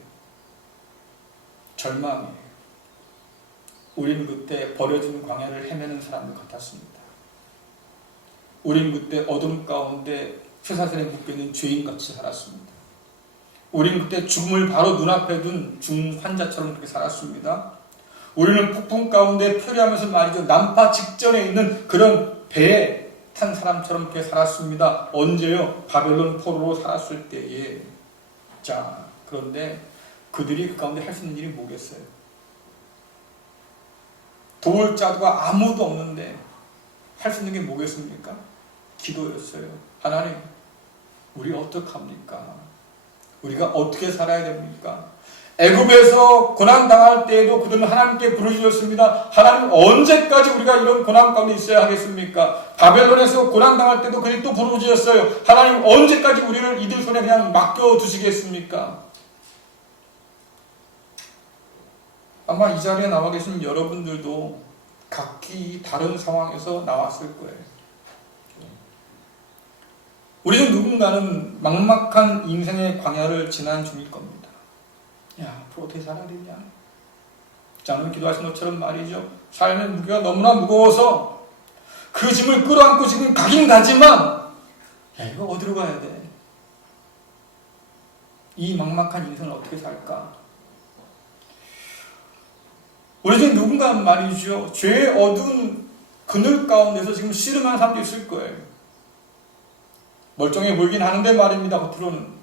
절망이에요. 우린 그때 버려진 광야를 헤매는 사람들 같았습니다. 우린 그때 어둠 가운데 쇠사슬에 묶여있는 죄인같이 살았습니다. 우린 그때 죽음을 바로 눈앞에 둔 중환자처럼 그렇게 살았습니다. 우리는 폭풍 가운데 표류하면서 말이죠. 난파 직전에 있는 그런 배에 탄 사람처럼 이렇게 살았습니다. 언제요? 바벨론 포로로 살았을 때에. 자, 그런데 그들이 그 가운데 할 수 있는 일이 뭐겠어요? 도울 자가 아무도 없는데 할 수 있는 게 뭐겠습니까? 기도였어요. 하나님, 우리 어떡합니까? 우리가 어떻게 살아야 됩니까? 애굽에서 고난당할 때에도 그들은 하나님께 부르짖었습니다. 하나님, 언제까지 우리가 이런 고난 가운데 있어야 하겠습니까? 바벨론에서 고난당할 때도 그들이 또 부르짖었어요. 하나님, 언제까지 우리를 이들 손에 그냥 맡겨두시겠습니까? 아마 이 자리에 나와 계신 여러분들도 각기 다른 상황에서 나왔을 거예요. 우리 중 누군가는 막막한 인생의 광야를 지난 중일 겁니다. 야, 앞으로 어떻게 살아야 되냐? 오늘 기도하신 것처럼 말이죠. 삶의 무게가 너무나 무거워서 그 짐을 끌어안고 지금 가긴 가지만, 야, 이거 어디로 가야 돼? 이 막막한 인생을 어떻게 살까? 우리 중에 누군가는 말이죠. 죄의 어두운 그늘 가운데서 지금 씨름하는 사람도 있을 거예요. 멀쩡해 보이긴 하는데 말입니다. 겉으로는.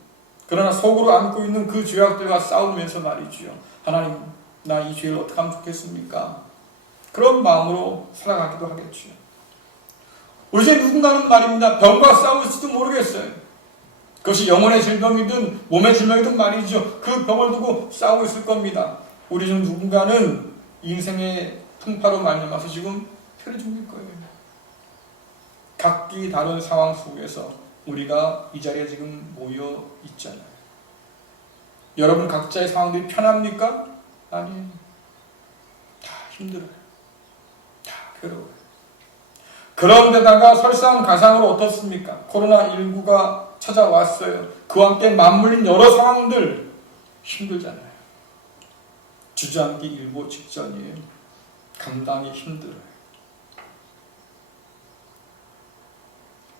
그러나 속으로 안고 있는 그 죄악들과 싸우면서 말이죠. 하나님, 나 이 죄를 어떻게 하면 좋겠습니까? 그런 마음으로 살아가기도 하겠죠. 우리 중에 누군가는 말입니다. 병과 싸울지도 모르겠어요. 그것이 영혼의 질병이든 몸의 질병이든 말이죠. 그 병을 두고 싸우고 있을 겁니다. 우리 중 누군가는 인생의 풍파로 말미암아서 지금 표를 죽일 거예요. 각기 다른 상황 속에서 우리가 이 자리에 지금 모여 있잖아요. 여러분 각자의 상황들이 편합니까? 아니에요. 다 힘들어요. 다 괴로워요. 그런데다가 설상가상으로 어떻습니까? 코로나19가 찾아왔어요. 그와 함께 맞물린 여러 상황들 힘들잖아요. 주저앉기 일보 직전이에요. 감당이 힘들어요.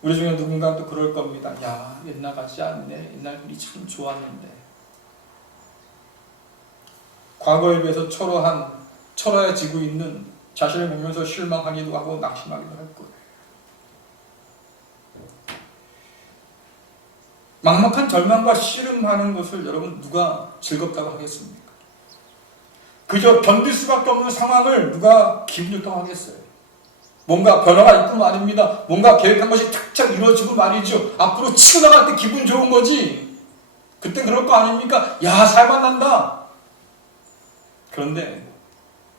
우리 중에 누군가 또 그럴 겁니다. 야, 옛날 같지 않네. 옛날 우리 참 좋았는데. 과거에 비해서 초라해지고 있는 자신을 보면서 실망하기도 하고 낙심하기도 할 거예요. 막막한 절망과 씨름하는 것을 여러분 누가 즐겁다고 하겠습니까? 그저 견딜 수밖에 없는 상황을 누가 기분 좋다고 하겠어요? 뭔가 변화가 있고 말입니다. 뭔가 계획한 것이 탁탁 이루어지고 말이죠. 앞으로 치고 나갈 때 기분 좋은 거지. 그때 그럴 거 아닙니까? 야, 살만난다. 그런데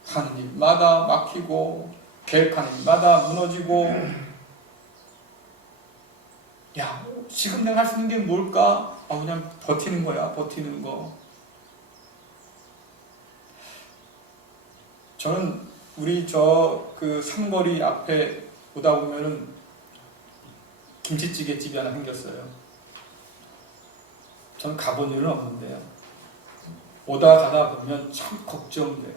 하는 일마다 막히고 계획하는 일마다 무너지고, 야, 지금 내가 할 수 있는 게 뭘까? 그냥 버티는 거야. 버티는 거. 저는 우리 그 삼거리 앞에 오다 보면은 김치찌개 집이 하나 생겼어요. 저는 가본 일은 없는데요. 오다 가다 보면 참 걱정돼요.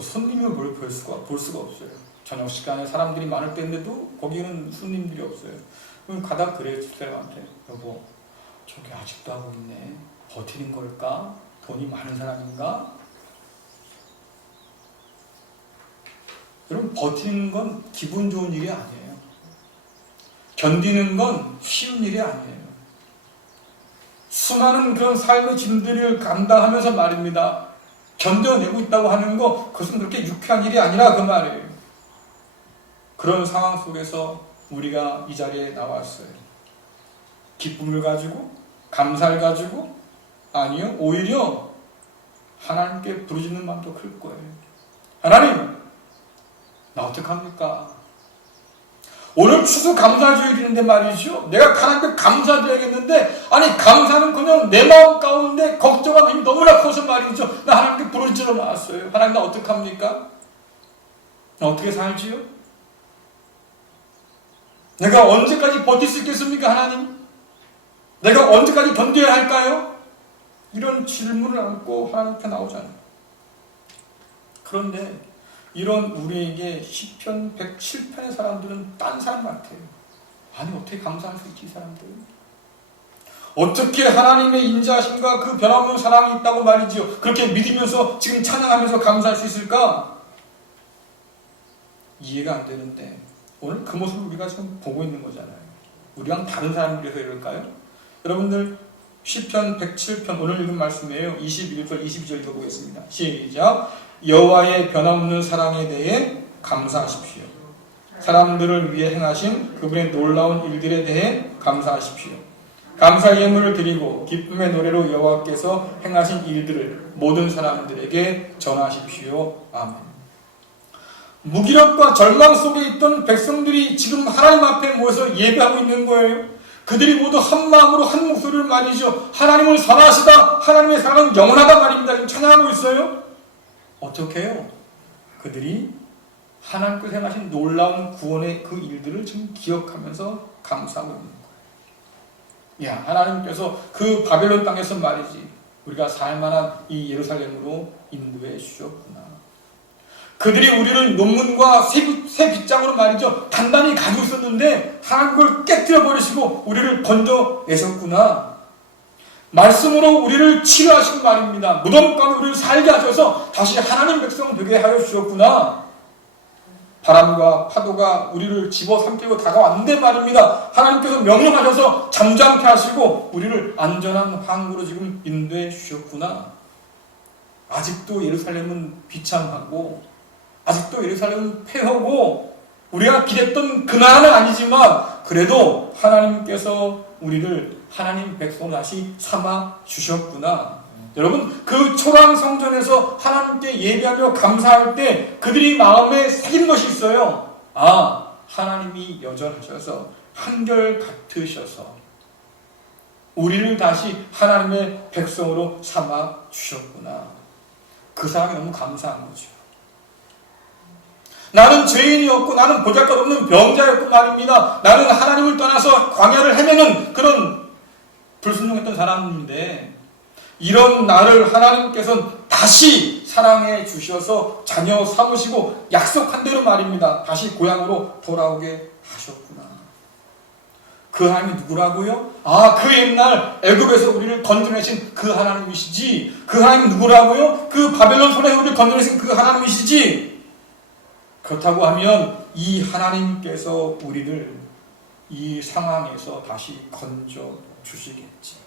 손님을 볼 수가 없어요. 저녁 시간에 사람들이 많을 때인데도 거기는 손님들이 없어요. 그럼 가다 그래요. 집사람한테. 여보, 저기 아직도 하고 있네. 버티는 걸까? 돈이 많은 사람인가? 여러분, 버티는 건 기분 좋은 일이 아니에요. 견디는 건 쉬운 일이 아니에요. 수많은 그런 삶의 짐들을 감당하면서 말입니다. 견뎌내고 있다고 하는 거, 그것은 그렇게 유쾌한 일이 아니라 그 말이에요. 그런 상황 속에서 우리가 이 자리에 나왔어요. 기쁨을 가지고, 감사를 가지고, 아니요, 오히려 하나님께 부르짖는 마음도 클 거예요. 하나님, 나 어떡합니까? 오늘 추수감사주일인데 말이죠. 내가 하나님께 감사드려야겠는데, 아니 감사는커녕 내 마음 가운데 걱정과 힘이 너무나 커서 말이죠. 나 하나님께 부르짖어 나왔어요. 하나님, 나 어떡합니까? 나 어떻게 살지요? 내가 언제까지 버틸 수 있겠습니까, 하나님? 내가 언제까지 견뎌야 할까요? 이런 질문을 안고 하나님 앞에 나오잖아요. 그런데 이런 우리에게 시편 107편의 사람들은 딴 사람 같아요. 아니, 어떻게 감사할 수 있지, 이 사람들? 어떻게 하나님의 인자하심과 그 변함없는 사랑이 있다고 말이지요. 그렇게 믿으면서 지금 찬양하면서 감사할 수 있을까? 이해가 안 되는데 오늘 그 모습을 우리가 지금 보고 있는 거잖아요. 우리랑 다른 사람들에서 이럴까요? 여러분들 시편 107편 오늘 읽은 말씀이에요. 21절 22절 읽어보겠습니다. 시작. 여호와의 변함없는 사랑에 대해 감사하십시오. 사람들을 위해 행하신 그분의 놀라운 일들에 대해 감사하십시오. 감사 예물을 드리고 기쁨의 노래로 여호와께서 행하신 일들을 모든 사람들에게 전하십시오. 아멘. 무기력과 절망 속에 있던 백성들이 지금 하나님 앞에 모여서 예배하고 있는 거예요. 그들이 모두 한 마음으로 한 목소리를 말이죠. 하나님은 선하시다. 하나님의 사랑은 영원하다 말입니다. 지금 찬양하고 있어요. 어떻게 해요? 그들이 하나님께서 행하신 놀라운 구원의 그 일들을 지금 기억하면서 감사하고 있는 거예요. 야, 하나님께서 그 바벨론 땅에서 말이지 우리가 살만한 이 예루살렘으로 인도해 주셨구나. 그들이 우리를 논문과 새 빗장으로 말이죠 단단히 가지고 있었는데 하나님 그걸 깨뜨려 버리시고 우리를 건져내셨구나. 말씀으로 우리를 치료하시고 말입니다. 무덤 가운데 우리를 살게 하셔서 다시 하나님 백성 되게 하여 주셨구나. 바람과 파도가 우리를 집어삼키고 다가왔는데 말입니다. 하나님께서 명령하셔서 잠잠케 하시고 우리를 안전한 항구로 지금 인도해 주셨구나. 아직도 예루살렘은 비참하고 아직도 예루살렘은 폐허고 우리가 기댔던 그 나라는 아니지만 그래도 하나님께서 우리를 하나님 백성으로 다시 삼아 주셨구나. 여러분 그 초라한 성전에서 하나님께 예배하며 감사할 때 그들이 마음에 새긴 것이 있어요. 아, 하나님이 여전하셔서 한결같으셔서 우리를 다시 하나님의 백성으로 삼아 주셨구나. 그 사람이 너무 감사한 거죠. 나는 죄인이었고 나는 보잘것없는 병자였고 말입니다. 나는 하나님을 떠나서 광야를 헤매는 그런 불순종했던 사람인데 이런 나를 하나님께서는 다시 사랑해 주셔서 자녀 삼으시고 약속한 대로 말입니다. 다시 고향으로 돌아오게 하셨구나. 그 하나님이 누구라고요? 아, 그 옛날 애굽에서 우리를 건져내신 그 하나님이시지. 그 하나님 누구라고요? 그 바벨론 손에서 우리를 건져내신 그 하나님이시지. 그렇다고 하면 이 하나님께서 우리를 이 상황에서 다시 건져 주시겠지.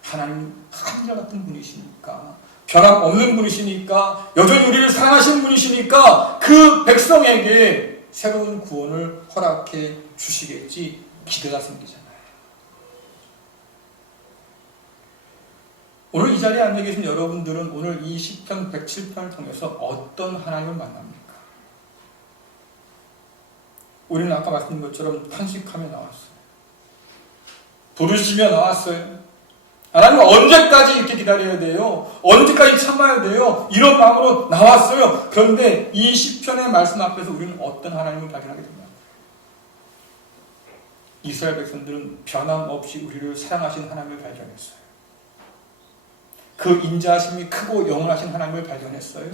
하나님 한결같은 분이시니까, 변함없는 분이시니까, 여전히 우리를 사랑하시는 분이시니까 그 백성에게 새로운 구원을 허락해 주시겠지 기대가 생기잖아요. 오늘 이 자리에 앉아 계신 여러분들은 오늘 이 시편 107편을 통해서 어떤 하나님을 만납니까? 우리는 아까 말씀드린 것처럼 탄식하며 나왔어요. 부르시며 나왔어요. 하나님 언제까지 이렇게 기다려야 돼요? 언제까지 참아야 돼요? 이런 마음으로 나왔어요. 그런데 이 시편의 말씀 앞에서 우리는 어떤 하나님을 발견하게 됩니다. 이스라엘 백성들은 변함없이 우리를 사랑하신 하나님을 발견했어요. 그 인자하심이 크고 영원하신 하나님을 발견했어요.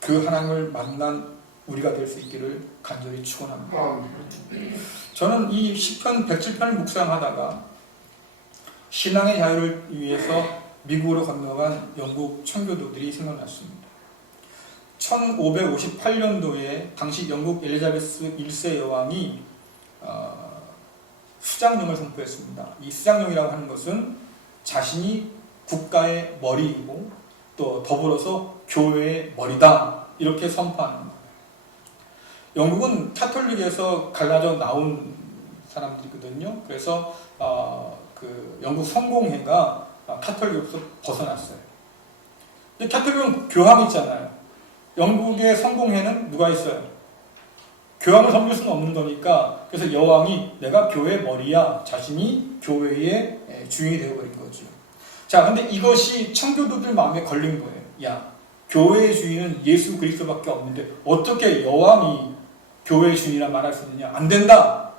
그 하나님을 만난 우리가 될 수 있기를 간절히 축원합니다. 저는 이 시편 107편을 묵상하다가 신앙의 자유를 위해서 미국으로 건너간 영국 청교도들이 생각났습니다. 1558년도에 당시 영국 엘리자베스 1세 여왕이 수장령을 선포했습니다. 이 수장령이라고 하는 것은 자신이 국가의 머리이고 또 더불어서 교회의 머리다 이렇게 선포하는 거예요. 영국은 카톨릭에서 갈라져 나온 사람들이거든요. 그래서 그 영국 성공회가 카톨릭으로서 벗어났어요. 근데 카톨릭은 교황이 있잖아요. 영국의 성공회는 누가 있어요? 교황을 섬길 수는 없는 거니까 그래서 여왕이 내가 교회의 머리야 자신이 교회의 주인이 되어버린 거죠. 자, 근데 이것이 청교도들 마음에 걸린 거예요. 야, 교회의 주인은 예수 그리스도밖에 없는데 어떻게 여왕이 교회의 주인이라 말할 수 있느냐? 안 된다.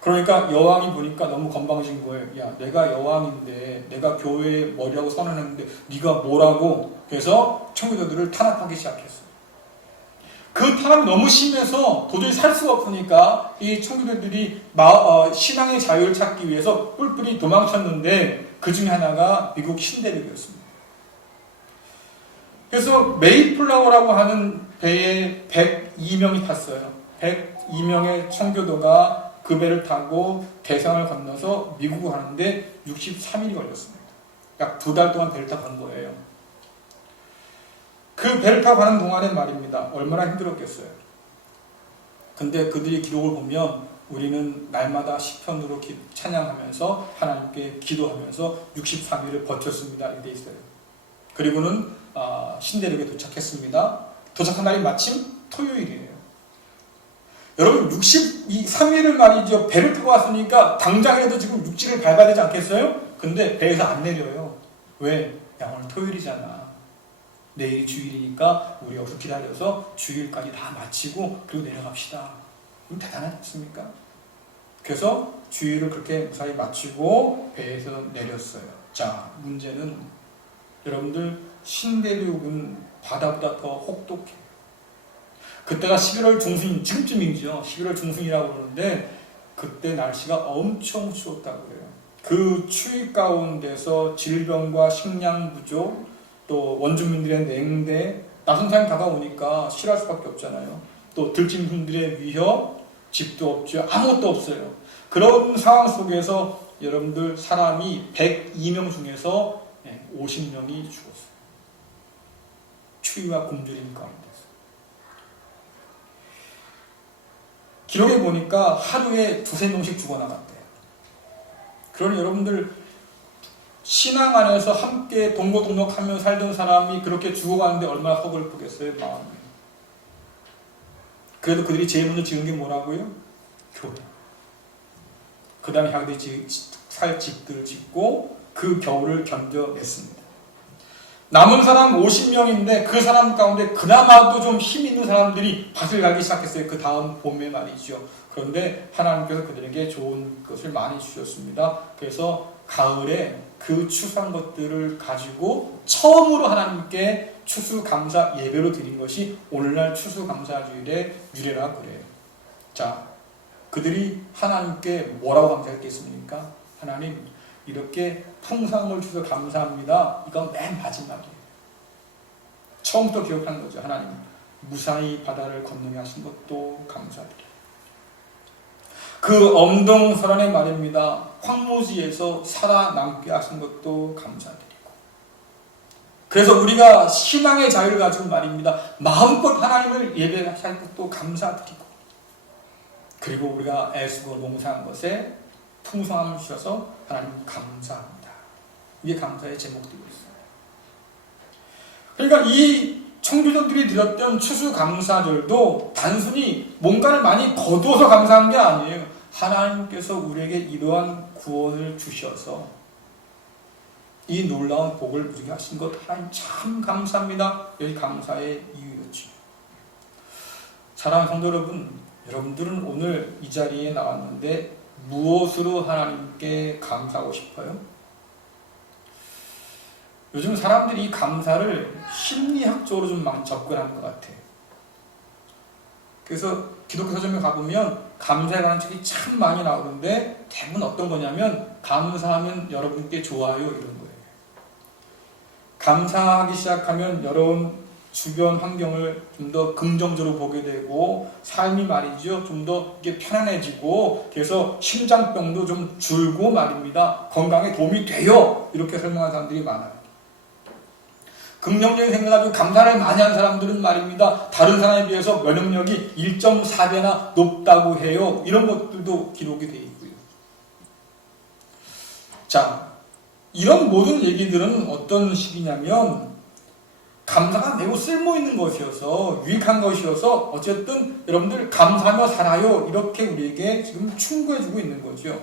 그러니까 여왕이 보니까 너무 건방진 거예요. 야, 내가 여왕인데 내가 교회의 머리라고 선언했는데 네가 뭐라고? 그래서 청교도들을 탄압하기 시작했어요. 그 탄압이 너무 심해서 도저히 살 수가 없으니까 이 청교도들이 신앙의 자유를 찾기 위해서 뿔뿔이 도망쳤는데 그 중에 하나가 미국 신대륙이었습니다. 그래서 메이플라워라고 하는 배에 102명이 탔어요. 102명의 청교도가 그 배를 타고 대서양을 건너서 미국을 가는데 63일이 걸렸습니다. 약 2달 동안 배를 타고 간 거예요. 그 배를 타고 가는 동안에 말입니다. 얼마나 힘들었겠어요. 근데 그들이 기록을 보면 우리는 날마다 시편으로 찬양하면서 하나님께 기도하면서 63일을 버텼습니다. 이렇게 돼 있어요. 그리고는 신대륙에 도착했습니다. 도착한 날이 마침 토요일이에요. 여러분 63일을 말이죠. 배를 타고 왔으니까 당장이라도 지금 육지를 밟아야 되지 않겠어요? 근데 배에서 안 내려요. 왜? 야 오늘 토요일이잖아. 내일이 주일이니까 우리 여기서 기다려서 주일까지 다 마치고 그리고 내려갑시다. 이거 대단하지 않습니까? 그래서 주일을 그렇게 무사히 마치고 배에서 내렸어요. 자, 문제는 여러분들 신대륙은 바다보다 더 혹독해요. 그때가 11월 중순, 지금쯤이죠. 11월 중순이라고 그러는데 그때 날씨가 엄청 추웠다고 그래요. 그 추위 가운데서 질병과 식량 부족, 또 원주민들의 냉대, 낯선 사람이 다가오니까 싫어할 수밖에 없잖아요. 또 들짐 분들의 위협, 집도 없죠. 아무것도 없어요. 그런 상황 속에서 여러분들 사람이 102명 중에서 50명이 죽었어요. 추위와 굶주림 가운데서. 기록에 보니까 하루에 2-3명씩 죽어나갔대요. 그러니 여러분들 신앙 안에서 함께 동고동락하며 살던 사람이 그렇게 죽어가는데 얼마나 허벌쁘겠어요, 마음이. 그래도 그들이 제일 먼저 지은 게 뭐라고요? 교회. 그 다음에 자기들이 살 집들을 짓고 그 겨울을 견뎌냈습니다. 남은 사람 50명인데 그 사람 가운데 그나마도 좀 힘 있는 사람들이 밭을 가기 시작했어요. 그 다음 봄에 말이죠. 그런데 하나님께서 그들에게 좋은 것을 많이 주셨습니다. 그래서 가을에 그 추수한 것들을 가지고 처음으로 하나님께 추수감사 예배로 드린 것이 오늘날 추수감사주일의 유래라 그래요. 자, 그들이 하나님께 뭐라고 감사했겠습니까? 하나님, 이렇게 풍성을 주셔서 감사합니다. 이건 맨 마지막이에요. 처음부터 기억하는 거죠. 하나님, 무사히 바다를 건너게 하신 것도 감사드려요. 그 엄동설안의 말입니다. 황무지에서 살아남게 하신 것도 감사드리고. 그래서 우리가 신앙의 자유를 가지고 말입니다. 마음껏 하나님을 예배할 것도 감사드리고. 그리고 우리가 애쓰고 농사한 것에 풍성함을 주셔서 하나님 감사합니다. 이게 감사의 제목들이 있어요. 그러니까 이 청교도들이 드렸던 추수감사절도 단순히 뭔가를 많이 거두어서 감사한 게 아니에요. 하나님께서 우리에게 이러한 구원을 주셔서 이 놀라운 복을 누리게 하신 것 하나님 참 감사합니다. 여기 감사의 이유였죠. 사랑하는 성도 여러분, 여러분들은 오늘 이 자리에 나왔는데 무엇으로 하나님께 감사하고 싶어요? 요즘 사람들이 이 감사를 심리학적으로 좀 많이 접근하는 것 같아요. 그래서 기독교 서점에 가보면 감사에 관한 책이 참 많이 나오는데 대부분 어떤 거냐면 감사하면 여러분께 좋아요 이런 거예요. 감사하기 시작하면 여러분 주변 환경을 좀 더 긍정적으로 보게 되고 삶이 말이죠 좀 더 이게 편안해지고 그래서 심장병도 좀 줄고 말입니다. 건강에 도움이 돼요. 이렇게 설명하는 사람들이 많아요. 긍정적인 생각을 가지고 감사를 많이 하는 사람들은 말입니다. 다른 사람에 비해서 면역력이 1.4배나 높다고 해요. 이런 것들도 기록이 되어 있고요. 자, 이런 모든 얘기들은 어떤 식이냐면 감사가 매우 쓸모있는 것이어서 유익한 것이어서 어쨌든 여러분들 감사하며 살아요. 이렇게 우리에게 지금 충고해주고 있는 거죠.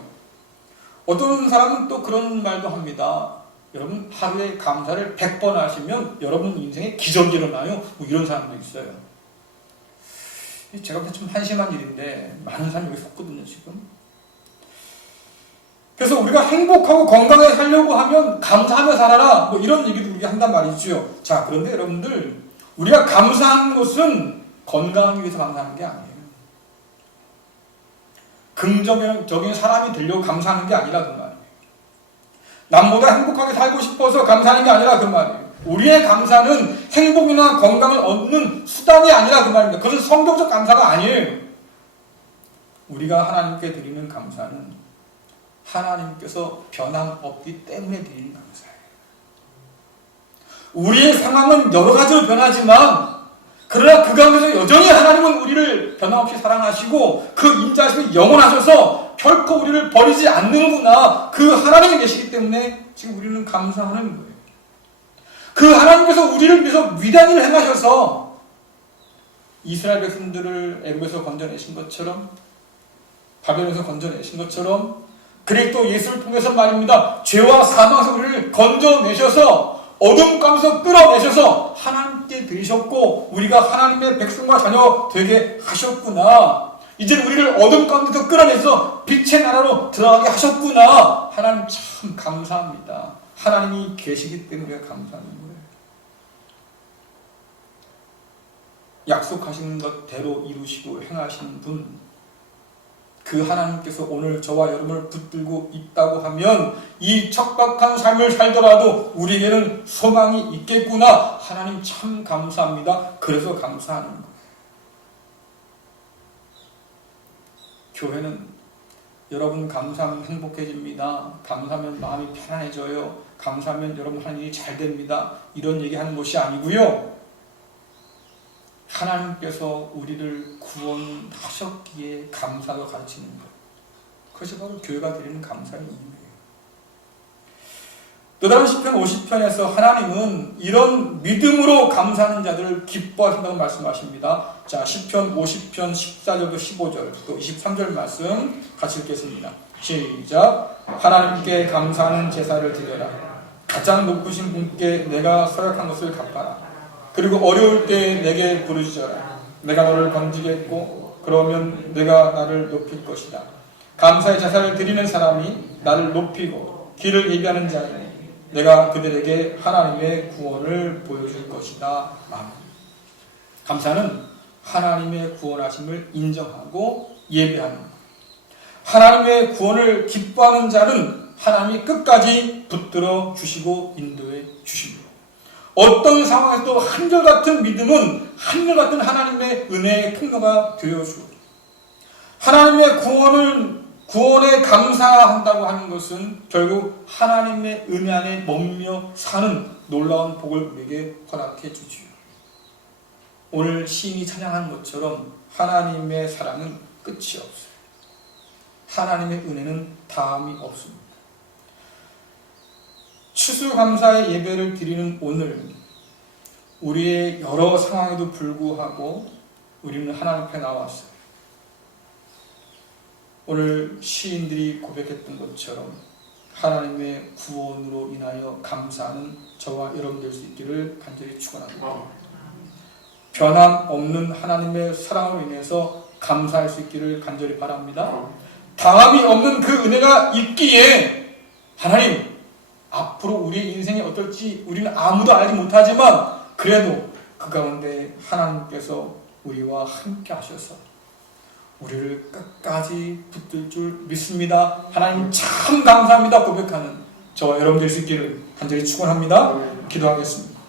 어떤 사람은 또 그런 말도 합니다. 여러분 하루에 감사를 100번 하시면 여러분 인생에 기적이 일어나요. 뭐 이런 사람도 있어요. 제가 좀 한심한 일인데 많은 사람이 여기 섰거든요 지금. 그래서 우리가 행복하고 건강하게 살려고 하면 감사하며 살아라 뭐 이런 얘기도 우리가 한단 말이죠. 자, 그런데 여러분들 우리가 감사한 것은 건강하기 위해서 감사하는 게 아니에요. 긍정적인 사람이 되려고 감사하는 게 아니라 그 말이에요. 남보다 행복하게 살고 싶어서 감사하는 게 아니라 그 말이에요. 우리의 감사는 행복이나 건강을 얻는 수단이 아니라 그 말입니다. 그것은 성경적 감사가 아니에요. 우리가 하나님께 드리는 감사는 하나님께서 변함없기 때문에 드리는 감사예요. 우리의 상황은 여러 가지로 변하지만 그러나 그 가운데서 여전히 하나님은 우리를 변함없이 사랑하시고 그 인자하심이 영원하셔서 결코 우리를 버리지 않는구나. 그 하나님이 계시기 때문에 지금 우리는 감사하는 거예요. 그 하나님께서 우리를 위해서 위대한 일을 행하셔서 이스라엘 백성들을 애굽에서 건져내신 것처럼 바벨론에서 건져내신 것처럼 그리스도 예수를 통해서 말입니다. 죄와 사망에서 우리를 건져내셔서 어둠 가운데서 끌어내셔서 하나님께 드리셨고 우리가 하나님의 백성과 자녀 되게 하셨구나. 이제 우리를 어둠 가운데서 끌어내서 빛의 나라로 들어가게 하셨구나. 하나님 참 감사합니다. 하나님이 계시기 때문에 감사하는 거예요. 약속하신 것대로 이루시고 행하시는 분, 그 하나님께서 오늘 저와 여러분을 붙들고 있다고 하면 이 척박한 삶을 살더라도 우리에게는 소망이 있겠구나. 하나님 참 감사합니다. 그래서 감사하는 거예요. 교회는 여러분 감사하면 행복해집니다. 감사하면 마음이 편안해져요. 감사하면 여러분 하는 일이 잘 됩니다. 이런 얘기하는 것이 아니고요. 하나님께서 우리를 구원하셨기에 감사가 가르치는 거예요. 그것이 바로 교회가 드리는 감사의 의미예요. 또 다른 시편 50편에서 하나님은 이런 믿음으로 감사하는 자들을 기뻐하신다고 말씀하십니다. 자, 시편 50편 14절부터 15절 또 23절 말씀 같이 읽겠습니다. 시작. 하나님께 감사하는 제사를 드려라. 가장 높으신 분께 내가 서약한 것을 갚아라. 그리고 어려울 때 내게 부르짖어라. 내가 너를 건지겠고 그러면 내가 나를 높일 것이다. 감사의 제사를 드리는 사람이 나를 높이고 길을 예비하는 자이니 내가 그들에게 하나님의 구원을 보여줄 것이다. 아멘. 감사는 하나님의 구원하심을 인정하고 예배하는 것. 하나님의 구원을 기뻐하는 자는 하나님이 끝까지 붙들어 주시고 인도해 주십니다. 어떤 상황에서도 한결같은 믿음은 한결같은 하나님의 은혜의 통로가 되어주고 하나님의 구원에 감사한다고 하는 것은 결국 하나님의 은혜 안에 머물며 사는 놀라운 복을 우리에게 허락해 주지요. 오늘 시인이 찬양한 것처럼 하나님의 사랑은 끝이 없어요. 하나님의 은혜는 다함이 없습니다. 추수감사의 예배를 드리는 오늘 우리의 여러 상황에도 불구하고 우리는 하나님 앞에 나왔어요. 오늘 시인들이 고백했던 것처럼 하나님의 구원으로 인하여 감사하는 저와 여러분 될 수 있기를 간절히 축원합니다. 변함없는 하나님의 사랑으로 인해서 감사할 수 있기를 간절히 바랍니다. 다함이 없는 그 은혜가 있기에 하나님 앞으로 우리의 인생이 어떨지 우리는 아무도 알지 못하지만 그래도 그 가운데 하나님께서 우리와 함께 하셔서 우리를 끝까지 붙들 줄 믿습니다. 하나님 참 감사합니다 고백하는 저와 여러분 될 수 있기를 간절히 축원합니다. 기도하겠습니다.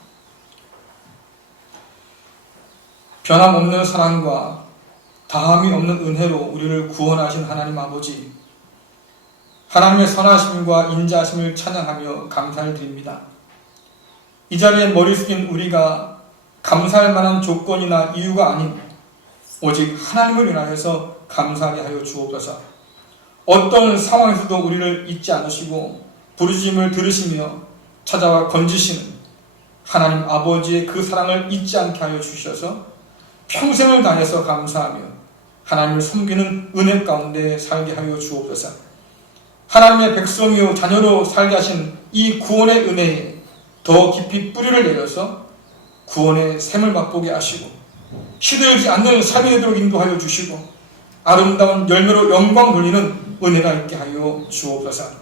변함없는 사랑과 다함이 없는 은혜로 우리를 구원하신 하나님 아버지, 하나님의 선하심과 인자하심을 찬양하며 감사를 드립니다. 이 자리에 머리 숙인 우리가 감사할 만한 조건이나 이유가 아닌 오직 하나님을 인하여서 감사하게 하여 주옵소서. 어떤 상황에서도 우리를 잊지 않으시고 부르짖음을 들으시며 찾아와 건지시는 하나님 아버지의 그 사랑을 잊지 않게 하여 주셔서 평생을 다해서 감사하며 하나님을 섬기는 은혜 가운데 살게 하여 주옵소서. 하나님의 백성이요 자녀로 살게 하신 이 구원의 은혜에 더 깊이 뿌리를 내려서 구원의 샘을 맛보게 하시고 시들지 않는 삶이 되도록 인도하여 주시고 아름다운 열매로 영광 돌리는 은혜가 있게 하여 주옵소서.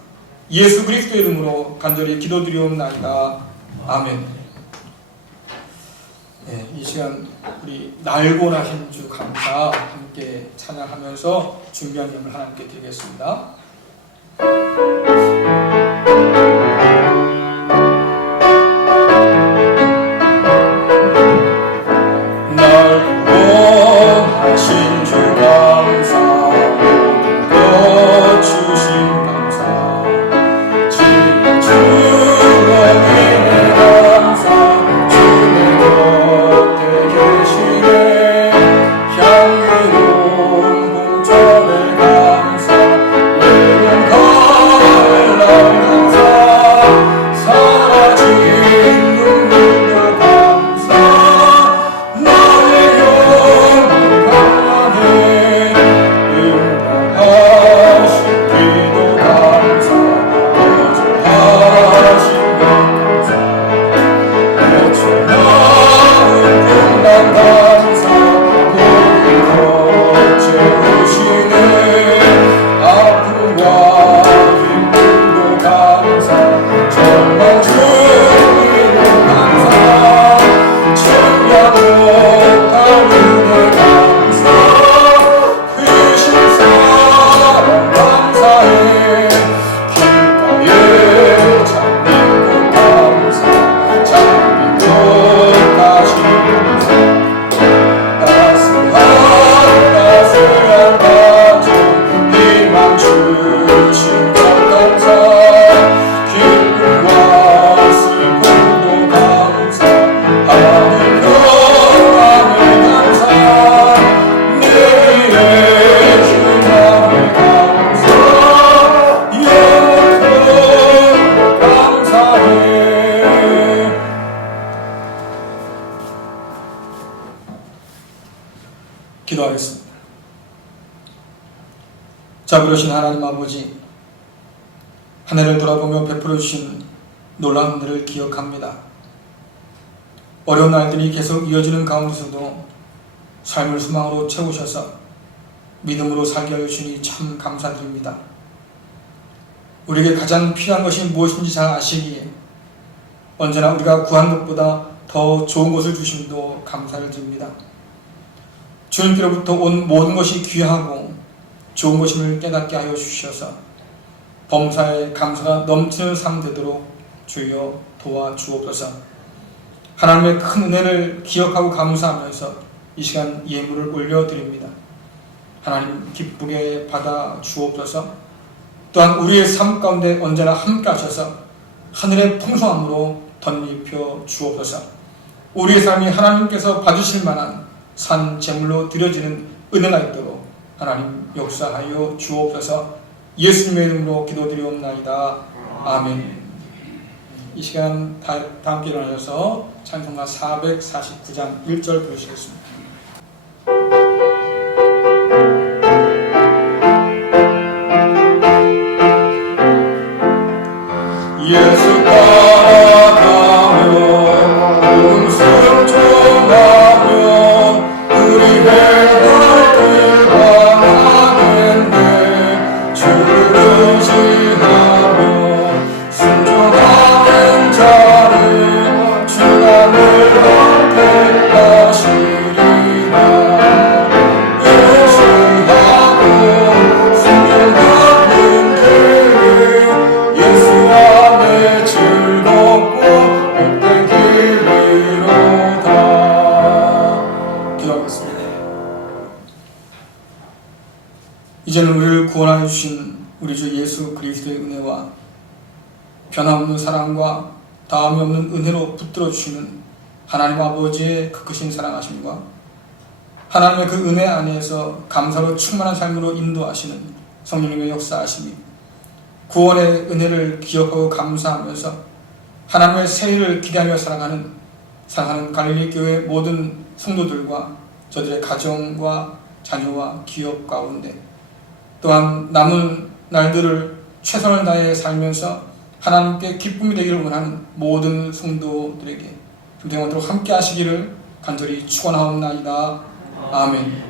예수 그리스도의 이름으로 간절히 기도드리옵나이다. 아멘. 이 시간 우리 날고 나신 주 감사 함께 찬양하면서 준비한 예물 하나님께 드리겠습니다. 날고 나신 주 감사 모든 것 주신 감사 주의 주님의 감사 주의 곁에 계시네 향기로운 공전의 감사 외로운 가을 날 감사 사라진 눈물도 감사 나의 영혼 강하네 응답하신 기도 감사 거절하신 것 감사 애처나은 평강 감사 모든 것 채우시네 아픔과 기쁨도 감사 정말 주님도 감사 천량복한 은혜 감사 크신 사랑 감사해 길가에 장미꽃 감사 장미꽃 다시 감사 따스한 가정 희망 주신 것 감사 기쁨과 슬픔도 감사 하늘 평안의 감사 내일의 희망의 감사 영원토록 감사해. 기도하겠습니다. 자, 그러신 하나님 아버지, 한 해를 돌아보며 베풀어 주신 놀라운 은혜를 기억합니다. 어려운 날들이 계속 이어지는 가운데서도 삶을 소망으로 채우셔서 믿음으로 살게 하여 주시니 참 감사드립니다. 우리에게 가장 필요한 것이 무엇인지 잘 아시기에 언제나 우리가 구한 것보다 더 좋은 것을 주심도 감사를 드립니다. 주님께로부터 온 모든 것이 귀하고 좋은 것임을 깨닫게 하여 주셔서 범사에 감사가 넘치는 삶 되도록 주여 도와주옵소서. 하나님의 큰 은혜를 기억하고 감사하면서 이 시간 예물을 올려드립니다. 하나님 기쁘게 받아 주옵소서. 또한 우리의 삶 가운데 언제나 함께 하셔서 하늘의 풍성함으로 덧입혀 주옵소서. 우리의 삶이 하나님께서 받으실 만한 산 제물로 드려지는 은혜가 있도록 하나님 역사하여 주옵소서. 예수님의 이름으로 기도드리옵나이다. 아멘. 이 시간 다 함께 일어나셔서 찬송가 449장 1절 부르시겠습니다. 예수 따라가며 순종하며 우리 배달길 바라겠네. 주를 의지하며 순종하는 자를 주가 늘 함께 하시리라. 의지하고 순종하는 길을 예수 안에 즐겁고 복된 길이로다. 기도하겠습니다. 이제는 우리를 구원하여 주신 우리 주 예수 그리스도의 은혜와 변함없는 사랑과 다함이 없는 은혜로 붙들어 주시는 하나님 아버지의 그 크신 사랑하심과 하나님의 그 은혜 안에서 감사로 충만한 삶으로 인도하시는 성령님의 역사하심이 구원의 은혜를 기억하고 감사하면서 하나님의 새해를 기대하며 사랑하는 갈릴리 교회 모든 성도들과 저들의 가정과 자녀와 기업 가운데 또한 남은 날들을 최선을 다해 살면서 하나님께 기쁨이 되기를 원하는 모든 성도들에게 영원토록 함께 하시기를 간절히 축원하옵나이다. 아멘.